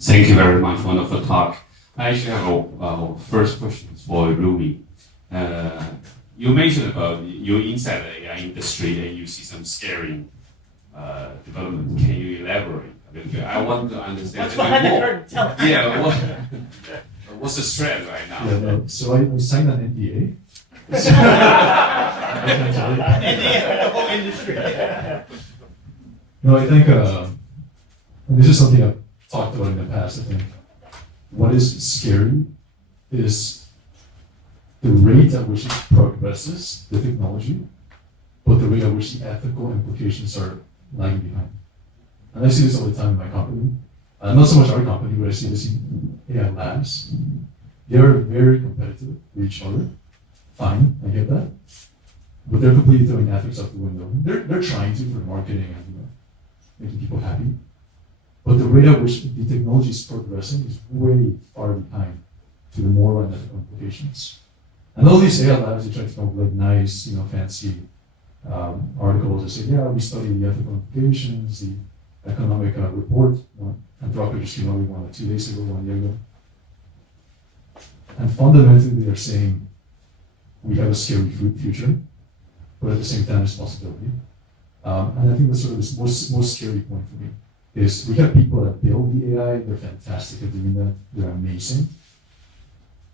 Thank you very much. Wonderful talk. I actually have a first question for Rumi. You mentioned about you inside the AI industry and you see some scaring development. Can you elaborate a little bit? I want to understand What's a bit behind the more. curtain? Tell us. Yeah, what's the threat right now? Yeah, no, so I signed an NDA. I can tell you. NDA, the whole industry. No, I think and this is something I've talked about in the past. I think what is scary is the rate at which it progresses, the technology, but the rate at which the ethical implications are lagging behind. And I see this all the time in my company. Not so much our company, but I see this in AI labs. They are very competitive with each other. Fine, I get that. But they're completely throwing ethics out the window. They're trying to for marketing and making people happy. But the rate at which the technology is progressing is way far behind to the moral and ethical implications. And all these AI labs, they try to come up with nice, fancy articles that say, yeah, we studied the ethical implications, the economic report. Anthropic just came out with one 2 days ago, 1 year ago. And fundamentally, they're saying we have a scary future, but at the same time, there's possibility. And I think that's sort of the most scary point for me is we have people that build the AI, they're fantastic at doing that, they're amazing.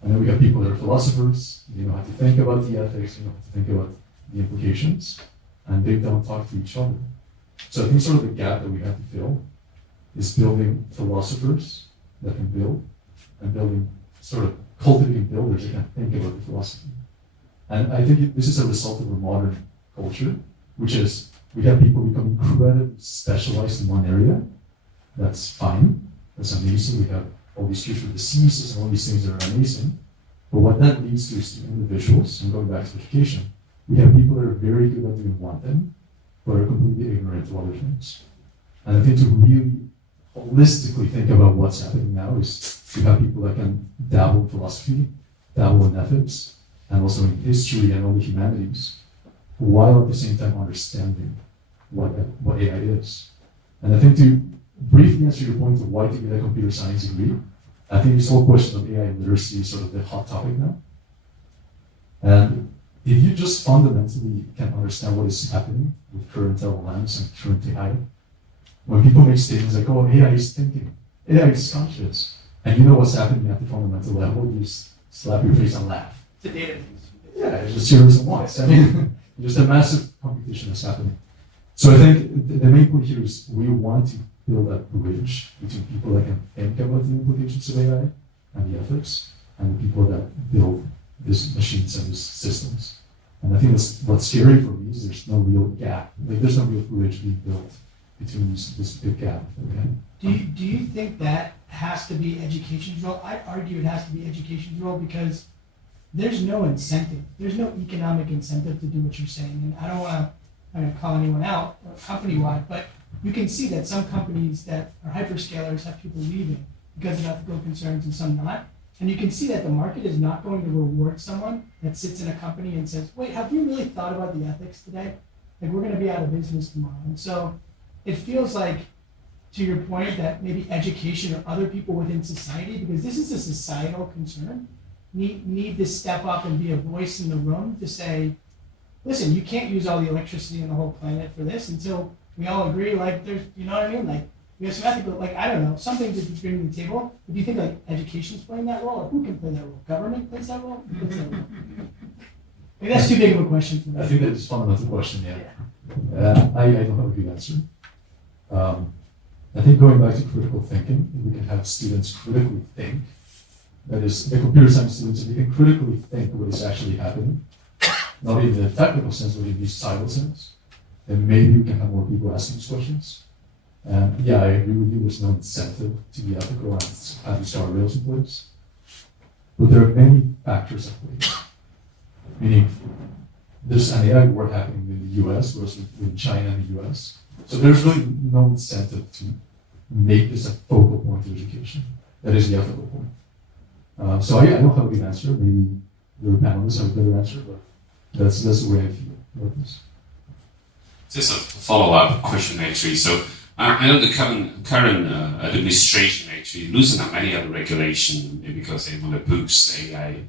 And then we have people that are philosophers, they know how to think about the ethics, they know how to think about the implications, and they don't talk to each other. So I think sort of the gap that we have to fill is building philosophers that can build, and building sort of cultivating builders that can think about the philosophy. And I think this is a result of a modern culture, which is we have people become incredibly specialized in one area. That's fine. That's amazing. We have all these future diseases and all these things that are amazing. But what that leads to is the individuals, and going back to education, we have people that are very good at doing one thing, but are completely ignorant to other things. And I think to really holistically think about what's happening now is to have people that can dabble in philosophy, dabble in ethics, and also in history and all the humanities, while at the same time understanding what AI is. And I think to briefly answer your point of why to get a computer science degree, I think this whole question of AI literacy is sort of the hot topic now. And if you just fundamentally can understand what is happening with current LLMs and current AI, when people make statements like, oh, AI is thinking, AI is conscious, and you know what's happening at the fundamental level, you just slap your face and laugh. It's a data. Yeah, it's just zeros and ones. I mean, just a massive computation that's happening. So I think the main point here is we want to build that bridge between people that can think about the implications of AI and the ethics, and the people that build these machines and these systems. And I think that's what's scary for me is there's no real gap. Like there's no real bridge being built between this big gap that we have. Do you think that has to be education's role? I argue it has to be education's role because there's no incentive. There's no economic incentive to do what you're saying. And I don't want to call anyone out company-wide, but you can see that some companies that are hyperscalers have people leaving because of ethical concerns and some not. And you can see that the market is not going to reward someone that sits in a company and says, wait, have you really thought about the ethics today? Like, we're going to be out of business tomorrow. And so it feels like, to your point, that maybe education or other people within society, because this is a societal concern, need to step up and be a voice in the room to say, listen, you can't use all the electricity on the whole planet for this until we all agree, like, there's, you know what I mean? Like, we have some ethical, like, I don't know, something to bring to the table. But do you think, like, education's playing that role? Or who can play that role? Government plays that role? Who plays that role? Maybe that's too big of a question for me. I think that is a fundamental question, yeah. I don't have a good answer. I think going back to critical thinking, if we can have students critically think, that is, the computer science students, if they can critically think what is actually happening, not in the technical sense, but in the societal sense, then maybe we can have more people asking these questions. And yeah, I agree with you, there's no incentive to be ethical and have these guardrails in place. But there are many factors at play. Meaning, there's an AI war happening in the US versus in China and the US. So there's really no incentive to make this a focal point of education. That is the ethical point. So I don't have a good answer. Maybe your panelists have a better answer, but that's the way I feel about this. Just a follow-up question, actually. So I know the current administration actually loosened up many other regulation because they want to boost AI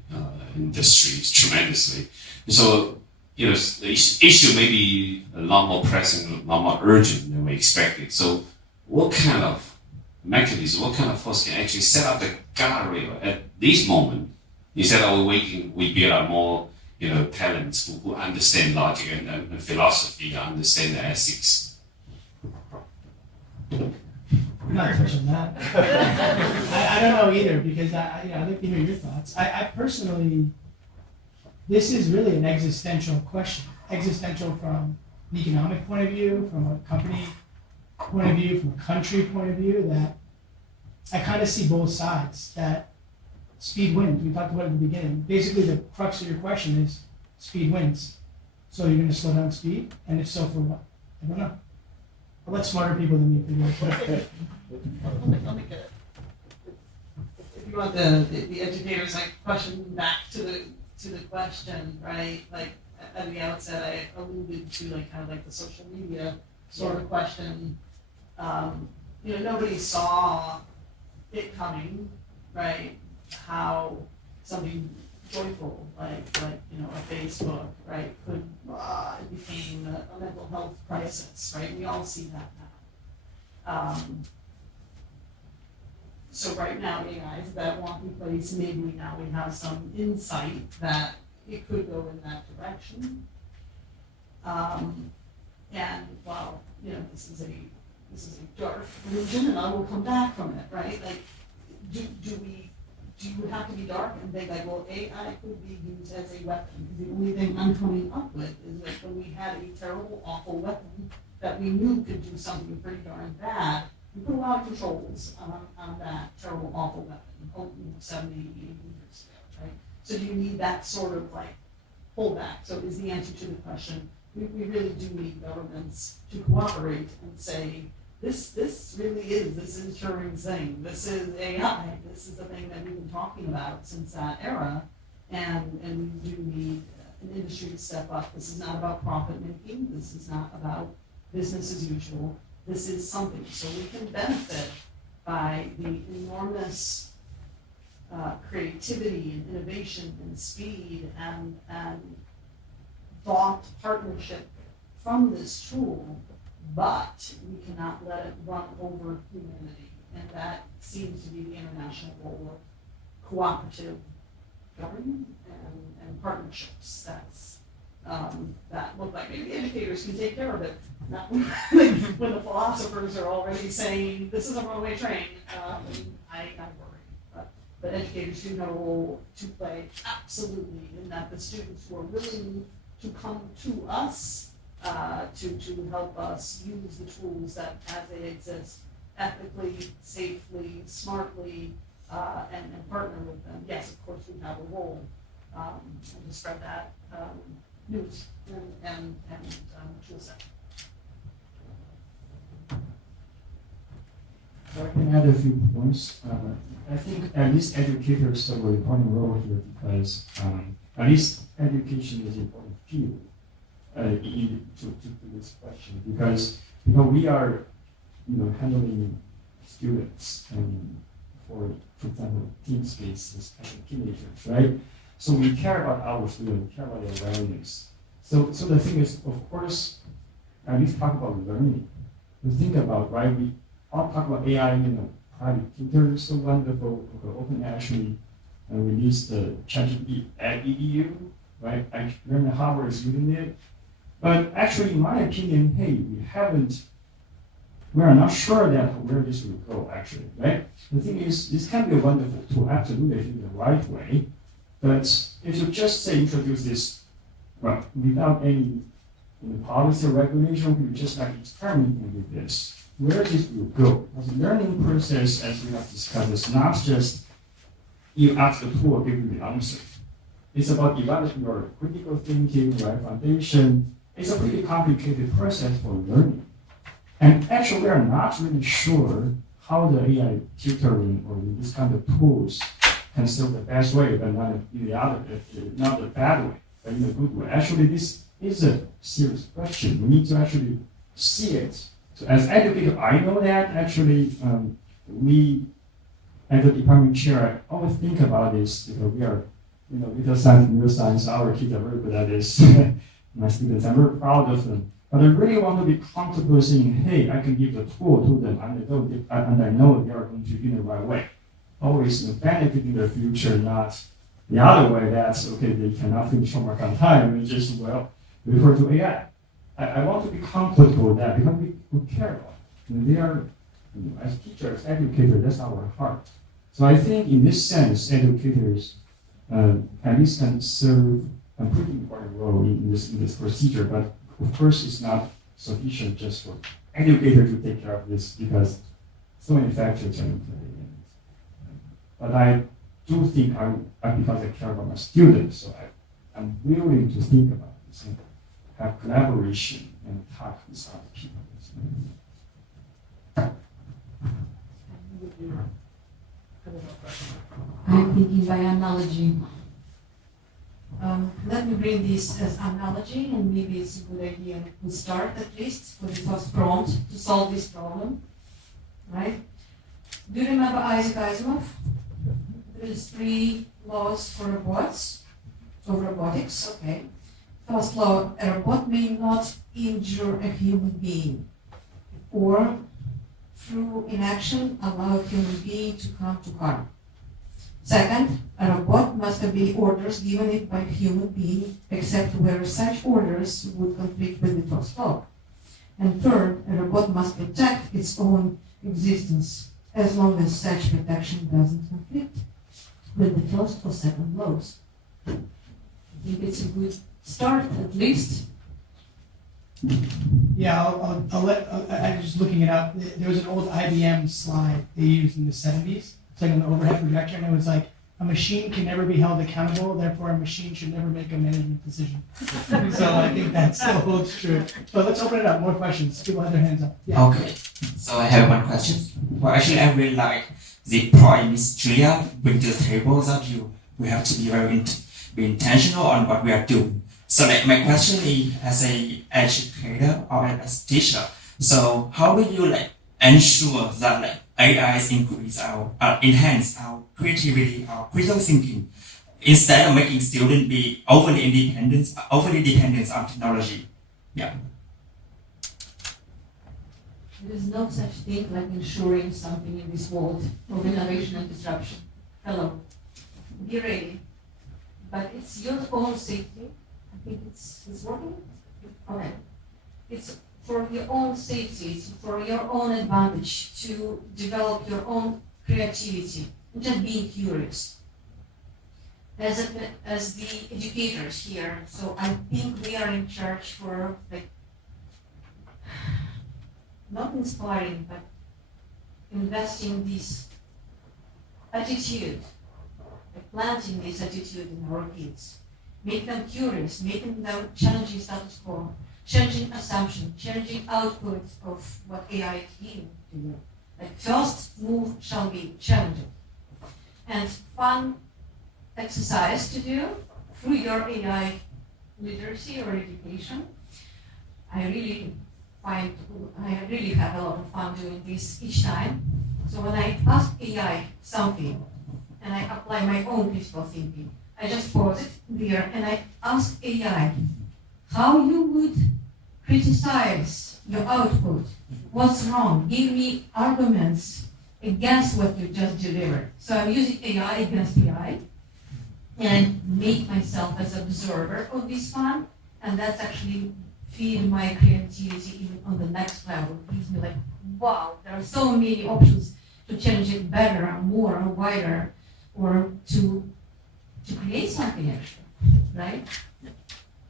industries tremendously. So the issue may be a lot more pressing, a lot more urgent than we expected. So what kind of mechanism, what kind of force can actually set up the guardrail at this moment, instead of waiting, we build up more, talents who understand logic and philosophy, understand the ethics. I'm not touching that. I don't know either, because I'd like to hear your thoughts. I personally, this is really an existential question. Existential from an economic point of view, from a company point of view, from a country point of view, that I kind of see both sides, that speed wins. We talked about it at the beginning. Basically, the crux of your question is speed wins. So you're going to slow down speed? And if so, for what? I don't know. I'll let smarter people than me figure it out. Let me get it. If you want the educator's question back to the question, right? Like at the outset, I alluded to kind of the social media sort of question. Nobody saw it coming, right? How something joyful like a Facebook, right, could it became a mental health crisis, right? We all see that now. So right now, AI is that wonky place. Maybe now we have some insight that it could go in that direction. And while this is a dark region, and I will come back from it, right? Like, do you have to be dark and think well, AI could be used as a weapon? The only thing I'm coming up with is that when we had a terrible, awful weapon that we knew could do something pretty darn bad, we put a lot of controls on that terrible, awful weapon, 70, 80 years ago, right? So do you need that sort of pullback? So is the answer to the question, we really do need governments to cooperate and say, this really is, this is Turing's thing, this is AI, this is the thing that we've been talking about since that era, and we do need an industry to step up. This is not about profit making, this is not about business as usual, this is something. So we can benefit by the enormous creativity and innovation and speed and thought partnership from this tool, but we cannot let it run over humanity. And that seems to be the international goal of cooperative government and partnerships. That look like maybe the educators can take care of it. Not when the philosophers are already saying this is a runaway train. I worry, but educators do have a role to play absolutely in that the students who are willing to come to us to help us use the tools that as they exist ethically, safely, smartly, and partner with them. Yes, of course we have a role to spread that news and tool set. So I can add a few points. I think at least educators have an important role here because at least education is an important field to this question because we are handling students and for example teen spaces, especially teenagers, right? So we care about our students, we care about their wellness. So the thing is, of course, at least talk about learning. We think about, right, we all talk about AI, private tutor is so wonderful. Open actually released the ChatGPT at EDU, right? I learned Harvard is using it. But actually, in my opinion, we are not sure that where this will go, actually, right? The thing is, this can be a wonderful tool, absolutely, if you do the right way. But if you just say introduce this, well, without any policy or regulation, we just experimenting with this, where this will go. Because the learning process, as we have discussed, is not just you ask the tool, give you the answer. It's about developing your critical thinking, right, foundation. It's a pretty complicated process for learning. And actually, we are not really sure how the AI tutoring or this kind of tools can serve the best way, but not in the other, not the bad way, but in a good way. Actually, this is a serious question. We need to actually see it. So as educator, I know that actually we, at the department chair, I always think about this because we are, data science, neuroscience, our kids are very good at this. my students. I'm very proud of them. But I really want to be comfortable saying, hey, I can give the tool to them, and I know they are going to do it in the right way. Always benefiting their future, not the other way. That's okay. They cannot finish homework on time and just refer to AI. I want to be comfortable with that because we care about it. And they are, as teachers, educators, that's our heart. So I think in this sense, educators at least can serve a pretty important role in this procedure. But of course, it's not sufficient just for educators to take care of this because so many factors are in play. But I do think because I care about my students, so I'm willing to think about this and have collaboration and talk with other people. I'm thinking by analogy. Let me bring this as analogy, and maybe it's a good idea to start at least for the first prompt to solve this problem, right? Do you remember Isaac Asimov? There's 3 laws for robots, or robotics, okay. First law, a robot may not injure a human being, or through inaction allow a human being to come to harm. Second, a robot must obey orders given it by a human being, except where such orders would conflict with the first law. And third, a robot must protect its own existence, as long as such protection doesn't conflict with the first or second laws. I think it's a good start, at least. Yeah, I'm just looking it up. There was an old IBM slide they used in the 70s. It's like an overhead projector, and it was like, a machine can never be held accountable, therefore a machine should never make a management decision. So I think that still holds true. But let's open it up, more questions. People have their hands up. Yeah. Okay, so I have one question. Well, actually, I really like the point Ms. Julia bring to the table that we have to be be intentional on what we are doing. So like my question is, as a educator or as a teacher, so how do you ensure that AI enhance our creativity, our critical thinking, instead of making students be overly dependent on technology? Yeah. There is no such thing like ensuring something in this world of innovation and disruption. Hello. Be ready. But it's your own safety. I think it's working? Okay. It's for your own safety, it's for your own advantage to develop your own creativity and just being curious. As the educators here, so I think we are in charge for not inspiring, but investing this attitude, planting this attitude in our kids, make them curious, making them challenging status quo, changing assumption, changing output of what AI can do. First move shall be challenging. And fun exercise to do through your AI literacy or education. I really have a lot of fun doing this each time. So when I ask AI something and I apply my own critical thinking, I just pause it there and I ask AI how you would criticize your output. What's wrong? Give me arguments against what you just delivered. So I'm using AI against AI and make myself as observer of this fun, and that's actually feed my creativity even on the next level. It gives me wow, there are so many options to change it better, or more, or wider, or to create something extra, right?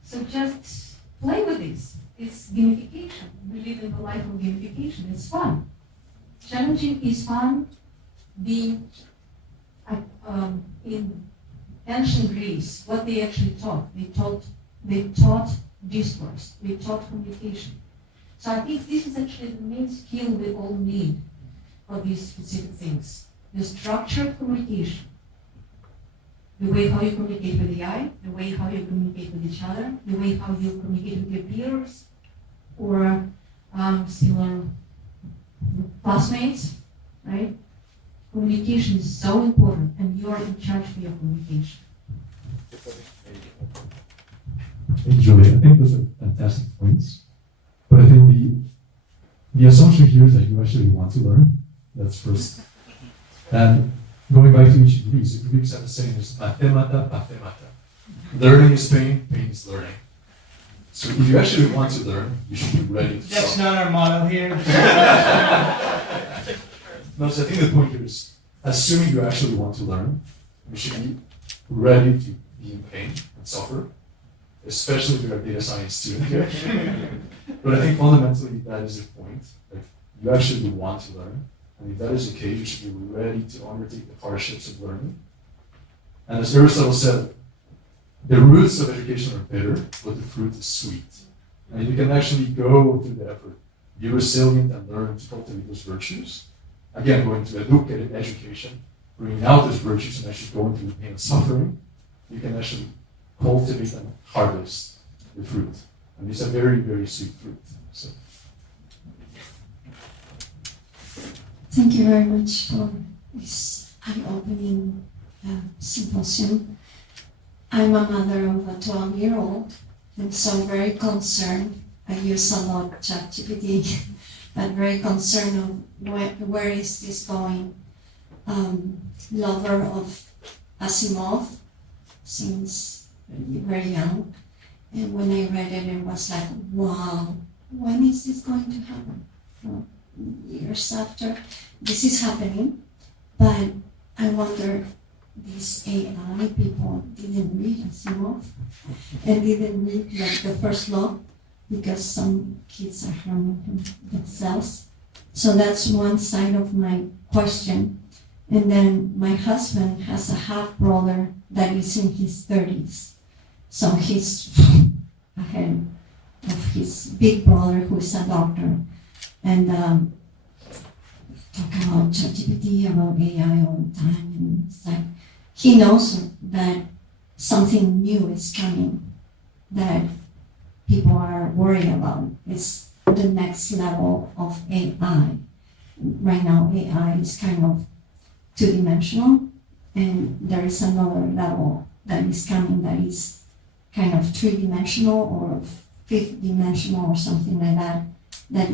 So just play with this. It's gamification. We live in the life of gamification. It's fun. Challenging is fun. Being in ancient Greece, what they actually taught, they taught discourse, they taught communication. So I think this is actually the main skill we all need for these specific things. The structured communication. The way how you communicate with AI, the way how you communicate with each other, the way how you communicate with your peers or similar classmates, right? Communication is so important and you are in charge of your communication. Hey, Julia, I think those are fantastic points. But I think the assumption here is that you actually want to learn. That's first. And going back to ancient Greece, the Greeks have a saying, is mathemata, pathemata. Learning is pain, pain is learning. So if you actually want to learn, you should be ready to That's suffer. not our motto here. No, so I think the point here is, assuming you actually want to learn, you should be ready to be in pain and suffer, especially if you're a data science student. But I think fundamentally that is the point. Like, you actually want to learn, and if that is the case, you should be ready to undertake the hardships of learning. And as Aristotle said, the roots of education are bitter, but the fruit is sweet. And if you can actually go through the effort, be resilient and learn to cultivate those virtues, again, going to education, bringing out those virtues and actually going through the pain and suffering, you can actually cultivate and harvest the fruit. And it's a very, very sweet fruit. So. Thank you very much for this eye-opening symposium. I'm a mother of a 12-year-old, and so very concerned. I use a lot ChatGPT, but very concerned of where is this going. Lover of Asimov since very young, and when I read it, it was like, wow, when is this going to happen? Well, years after this is happening, but I wonder, these AI people didn't read Asimov and didn't read like the first law, because some kids are harming themselves. So that's one side of my question. And then my husband has a half brother that is in his 30s. So he's ahead of his big brother who is a doctor. And talk about ChatGPT, about AI all the time. And it's like, he knows that something new is coming that people are worried about. It's the next level of AI. Right now, AI is kind of two-dimensional, and there is another level that is coming that is kind of three-dimensional or fifth-dimensional or something like that, that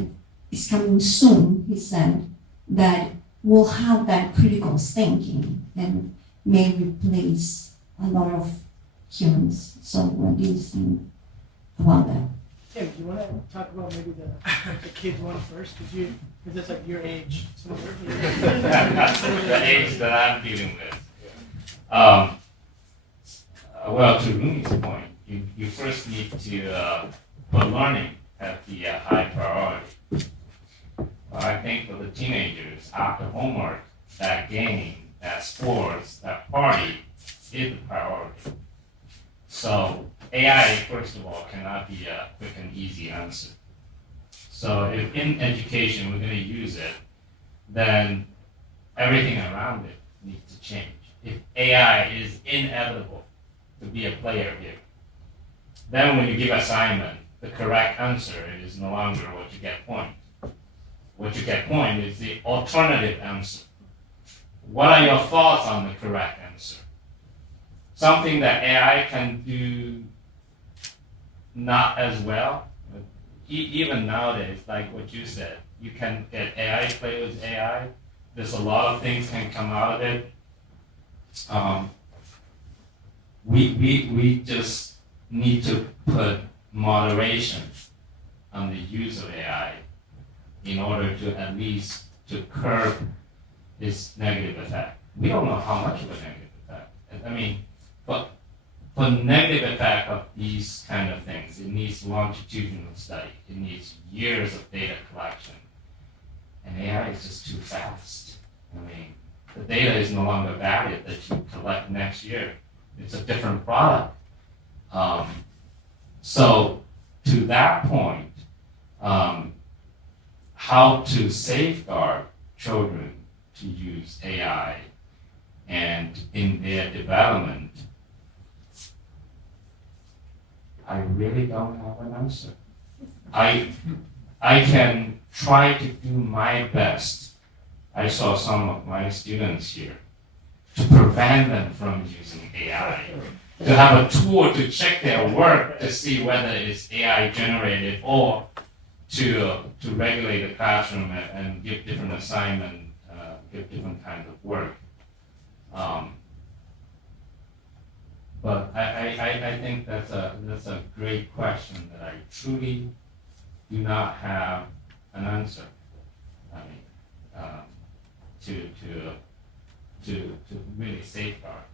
is coming soon, he said, that will have that critical thinking and may replace a lot of humans. So what do you think about that? Tim, do you want to talk about maybe the kids one first? Because that's like your age. So The age that I'm dealing with. Well, to Rumi's point, you first need to put learning at the high priority. I think for the teenagers, after homework, that game, that sports, that party is the priority. So AI, first of all, cannot be a quick and easy answer. So if in education we're going to use it, then everything around it needs to change. If AI is inevitable to be a player here, then when you give assignment, the correct answer is no longer what you get point. What you get point is the alternative answer. What are your thoughts on the correct answer? Something that AI can do not as well. Even nowadays, like what you said, you can get AI play with AI. There's a lot of things can come out of it. We just need to put moderation on the use of AI in order to at least to curb its negative effect. We don't know how much of a negative effect. I mean, but for negative effect of these kind of things, it needs longitudinal study. It needs years of data collection. And AI is just too fast. I mean, the data is no longer valid that you collect next year. It's a different product. So to that point, how to safeguard children to use AI and in their development, I really don't have an answer. I can try to do my best. I saw some of my students here to prevent them from using AI. to have a tool to check their work to see whether it's AI generated or to regulate the classroom and give different assignment, give different kinds of work. But I think that's a great question that I truly do not have an answer. I mean, to really safeguard.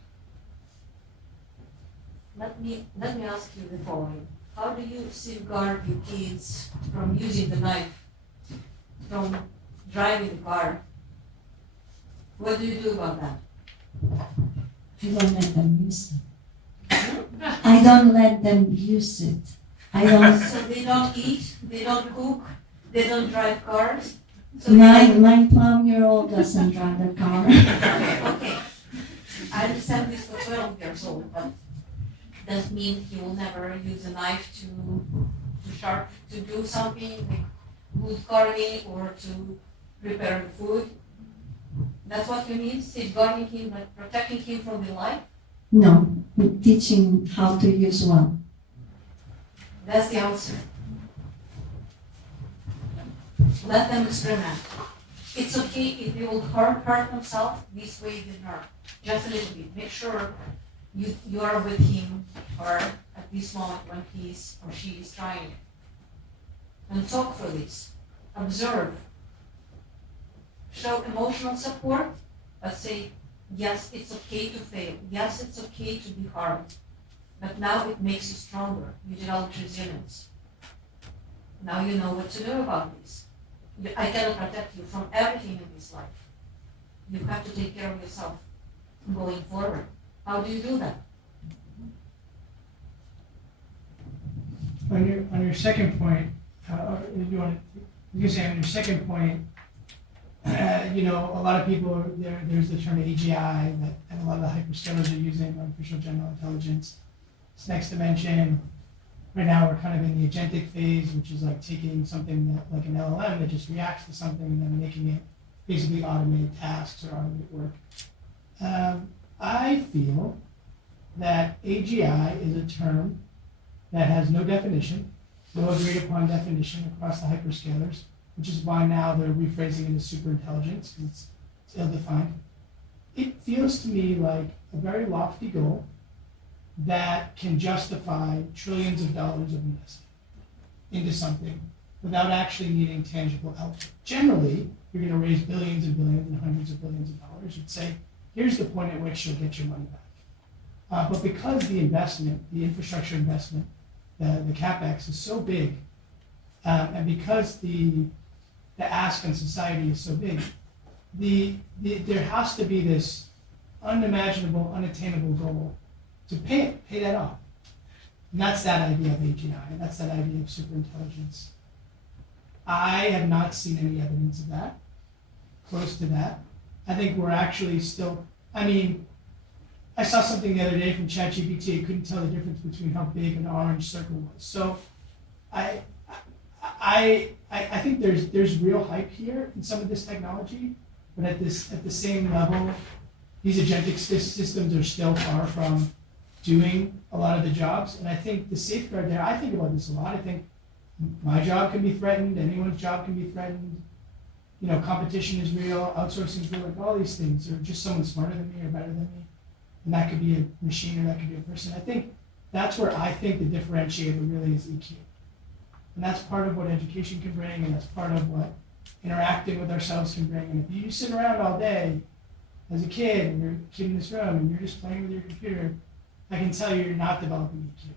Let me ask you the following. How do you safeguard your kids from using the knife, from driving the car? What do you do about that? I don't let them use it. I don't let them use it. I don't. So they don't eat, they don't cook, they don't drive cars? So My 12-year-old doesn't drive the car. Okay. I understand this for 12 years old, but does mean he will never use a knife to do something like wood carving or to prepare the food? That's what you mean? Safeguarding him, like protecting him from the life? No, we're teaching how to use one. That's the answer. Let them experiment. It's okay if they will hurt themselves, this way they learn. Just a little bit. Make sure you are with him or at this moment when he's or she is trying it. And talk for this. Observe. Show emotional support, but say, yes, it's okay to fail. Yes, it's okay to be harmed. But now it makes you stronger. You develop resilience. Now you know what to do about this. I cannot protect you from everything in this life. You have to take care of yourself going forward. How do you do that? On your second point, if you want to, you say on your second point, a lot of people, there's the term AGI that and a lot of the hyperscalers are using, artificial general intelligence. This next dimension, right now we're kind of in the agentic phase, which is like taking something that, like an LLM that just reacts to something and then making it basically automated tasks or automate work. I feel that AGI is a term that has no definition, no agreed upon definition across the hyperscalers, which is why now they're rephrasing it as superintelligence, because it's ill-defined. It feels to me like a very lofty goal that can justify trillions of dollars of investment into something without actually needing tangible output. Generally, you're going to raise billions and billions and hundreds of billions of dollars. You'd say, here's the point at which you'll get your money back. But because the investment, the infrastructure investment, the CapEx is so big, and because the ask on society is so big, there has to be this unimaginable, unattainable goal to pay that off. And that's that idea of AGI, and that's that idea of superintelligence. I have not seen any evidence of that, close to that. I think we're actually still, I saw something the other day from ChatGPT. I couldn't tell the difference between how big an orange circle was. So I think there's real hype here in some of this technology, but at the same level, these agentic systems are still far from doing a lot of the jobs. And I think the safeguard there, I think about this a lot. I think my job can be threatened, anyone's job can be threatened. Competition is real, outsourcing is real, like all these things, or just someone smarter than me or better than me. And that could be a machine or that could be a person. I think that's where I think the differentiator really is EQ. And that's part of what education can bring, and that's part of what interacting with ourselves can bring. And if you sit around all day as a kid, and you're a kid in this room, and you're just playing with your computer, I can tell you you're not developing EQ.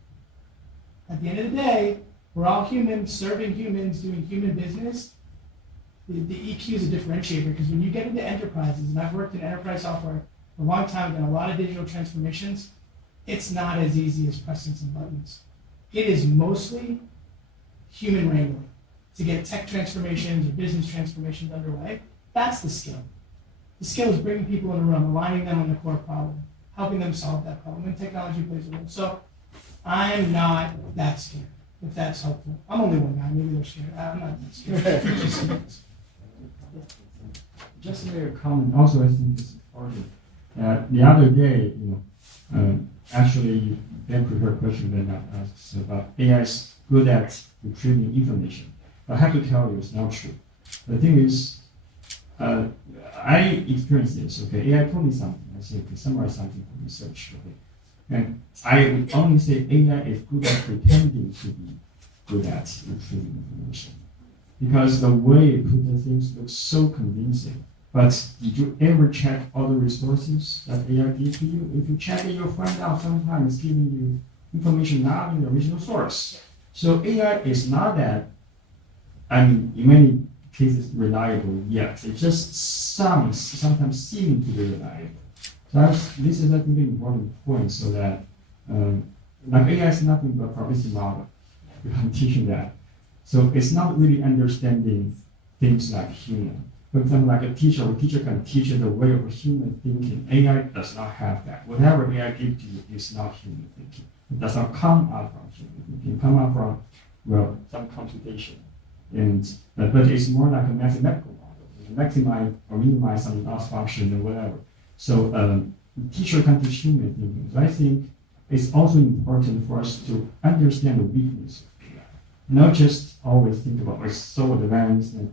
At the end of the day, we're all humans, serving humans, doing human business. The EQ is a differentiator, because when you get into enterprises, and I've worked in enterprise software for a long time, done a lot of digital transformations, it's not as easy as pressing some buttons. It is mostly human wrangling to get tech transformations or business transformations underway. That's the skill. The skill is bringing people in a room, aligning them on the core problem, helping them solve that problem, and technology plays a role. So I'm not that scared, if that's helpful. I'm only one guy, maybe they're scared. I'm not that scared. Just to make a comment, also I think it's important. The other day, actually, you then prepare a question then asks about AI is good at retrieving information. But I have to tell you, it's not true. The thing is, I experienced this. Okay, AI told me something. I say, okay, summarize something from research. Okay, and I would only say AI is good at pretending to be good at retrieving information, because the way it put the things looks so convincing. But did you ever check all the resources that AI gives to you? If you check it, you'll find out sometimes it's giving you information not in the original source. So AI is not that, I mean, in many cases reliable yet. It just sometimes seem to be reliable. So this is, I think, an important point, so that like AI is nothing but probabilistic model. I'm teaching that. So it's not really understanding things like human. For example, like a teacher can teach the way of human thinking. AI does not have that. Whatever AI gives to you is not human thinking. It does not come out from human thinking. It comes out from, well, some computation. And but it's more like a mathematical model. You maximize or minimize some loss function or whatever. So the teacher can teach human thinking. So I think it's also important for us to understand the weakness of AI. Not just always think about it's so advanced, and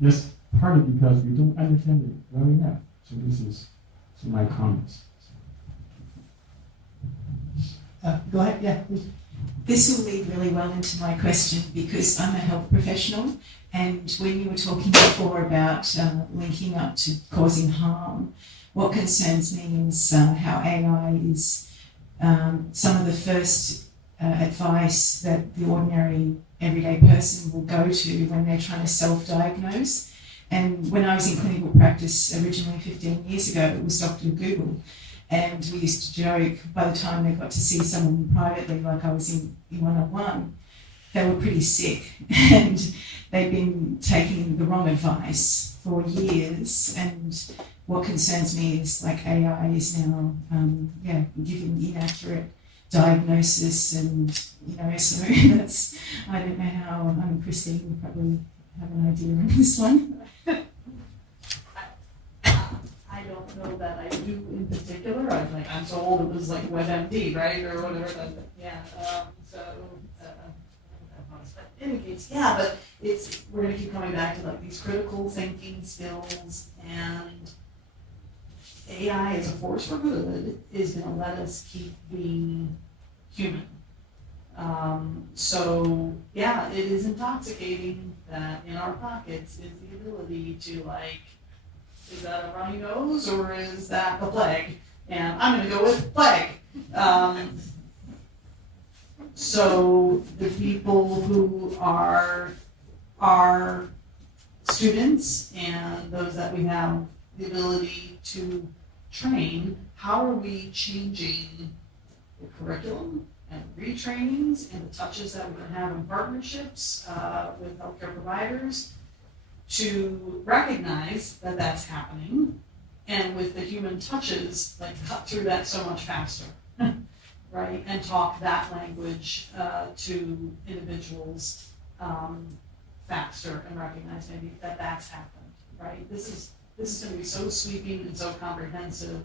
just partly because we don't understand it well enough. So this is my comments. Go ahead, yeah, please. This will lead really well into my question, because I'm a health professional, and when you were talking before about linking up to causing harm, what concerns me is how AI is some of the first advice that the ordinary everyday person will go to when they're trying to self-diagnose. And when I was in clinical practice originally 15 years ago, it was Dr. Google. And we used to joke, by the time they got to see someone privately, like I was in one-on-one, they were pretty sick and they'd been taking the wrong advice for years. And what concerns me is like AI is now giving inaccurate diagnosis, and so that's, I don't know how, Kristine will probably have an idea on this one. I don't know that I do in particular. I'm told it was like WebMD, right, or whatever. But in any case, yeah. But we're gonna keep coming back to like these critical thinking skills, and AI as a force for good is gonna let us keep being human. So yeah, it is intoxicating that in our pockets is the ability to like, is that a runny nose or is that the plague? And I'm gonna go with plague. So the people who are our students and those that we have the ability to train, how are we changing the curriculum and retrainings and the touches that we can have in partnerships with healthcare providers to recognize that that's happening, and with the human touches, like cut through that so much faster, right? And talk that language to individuals faster and recognize maybe that that's happened, right? This is going to be so sweeping and so comprehensive,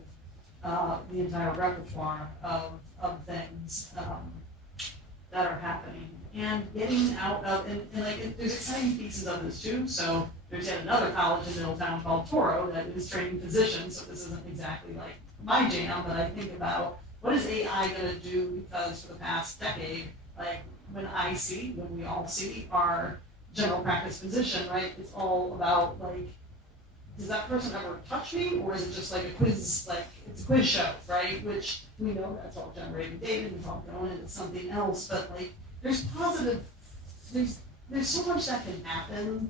the entire repertoire of things that are happening, and getting out of, and there's exciting pieces of this too. So there's yet another college in Middletown called Toro that is training physicians, so this isn't exactly like my jam, but I think about what is AI going to do, because for the past decade, like when we all see our general practice physician, right, it's all about like, does that person ever touch me, or is it just like a quiz, like it's a quiz show, right? Which we know that's all generating data and it's all going into something else, but like there's so much that can happen.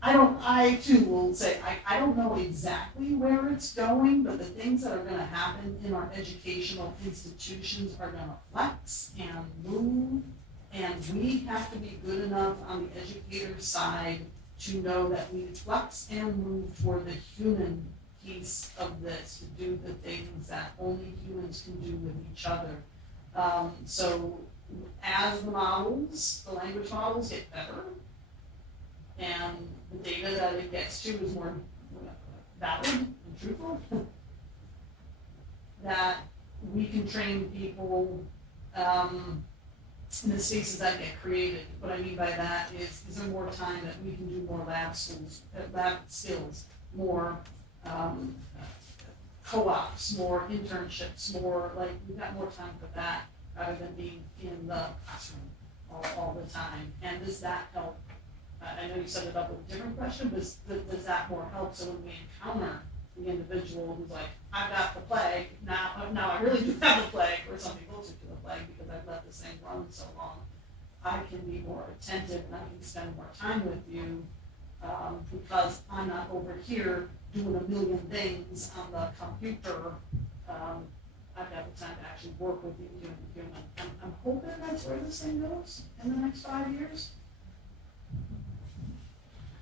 I too will say, I don't know exactly where it's going, but the things that are gonna happen in our educational institutions are gonna flex and move, and we have to be good enough on the educator side to know that we flex and move toward the human piece of this, to do the things that only humans can do with each other. So as the language models get better, and the data that it gets to is more valid and truthful, that we can train people in the spaces that get created. What I mean by that is there more time that we can do more lab skills, more co-ops, more internships, more like we've got more time for that rather than being in the classroom all the time. And does that help? I know you set it up with a different question, but does that more help? So when we encounter the individual who's like, I've got the plague, now I really do have the plague, or something closer to the plague because I've let this thing run so long, I can be more attentive and I can spend more time with you because I'm not over here doing a million things on the computer. I've got the time to actually work with you, human. I'm hoping that's where this thing goes in the next 5 years.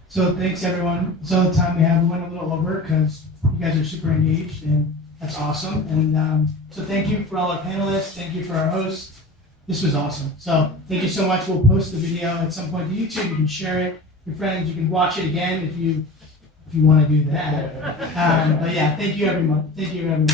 So thanks everyone. So the time we have, we went a little over because you guys are super engaged and that's awesome. And so thank you for all our panelists. Thank you for our hosts. This was awesome. So thank you so much. We'll post the video at some point to YouTube. You can share it with your friends. You can watch it again if you want to do that. But yeah, thank you everyone. Thank you everyone.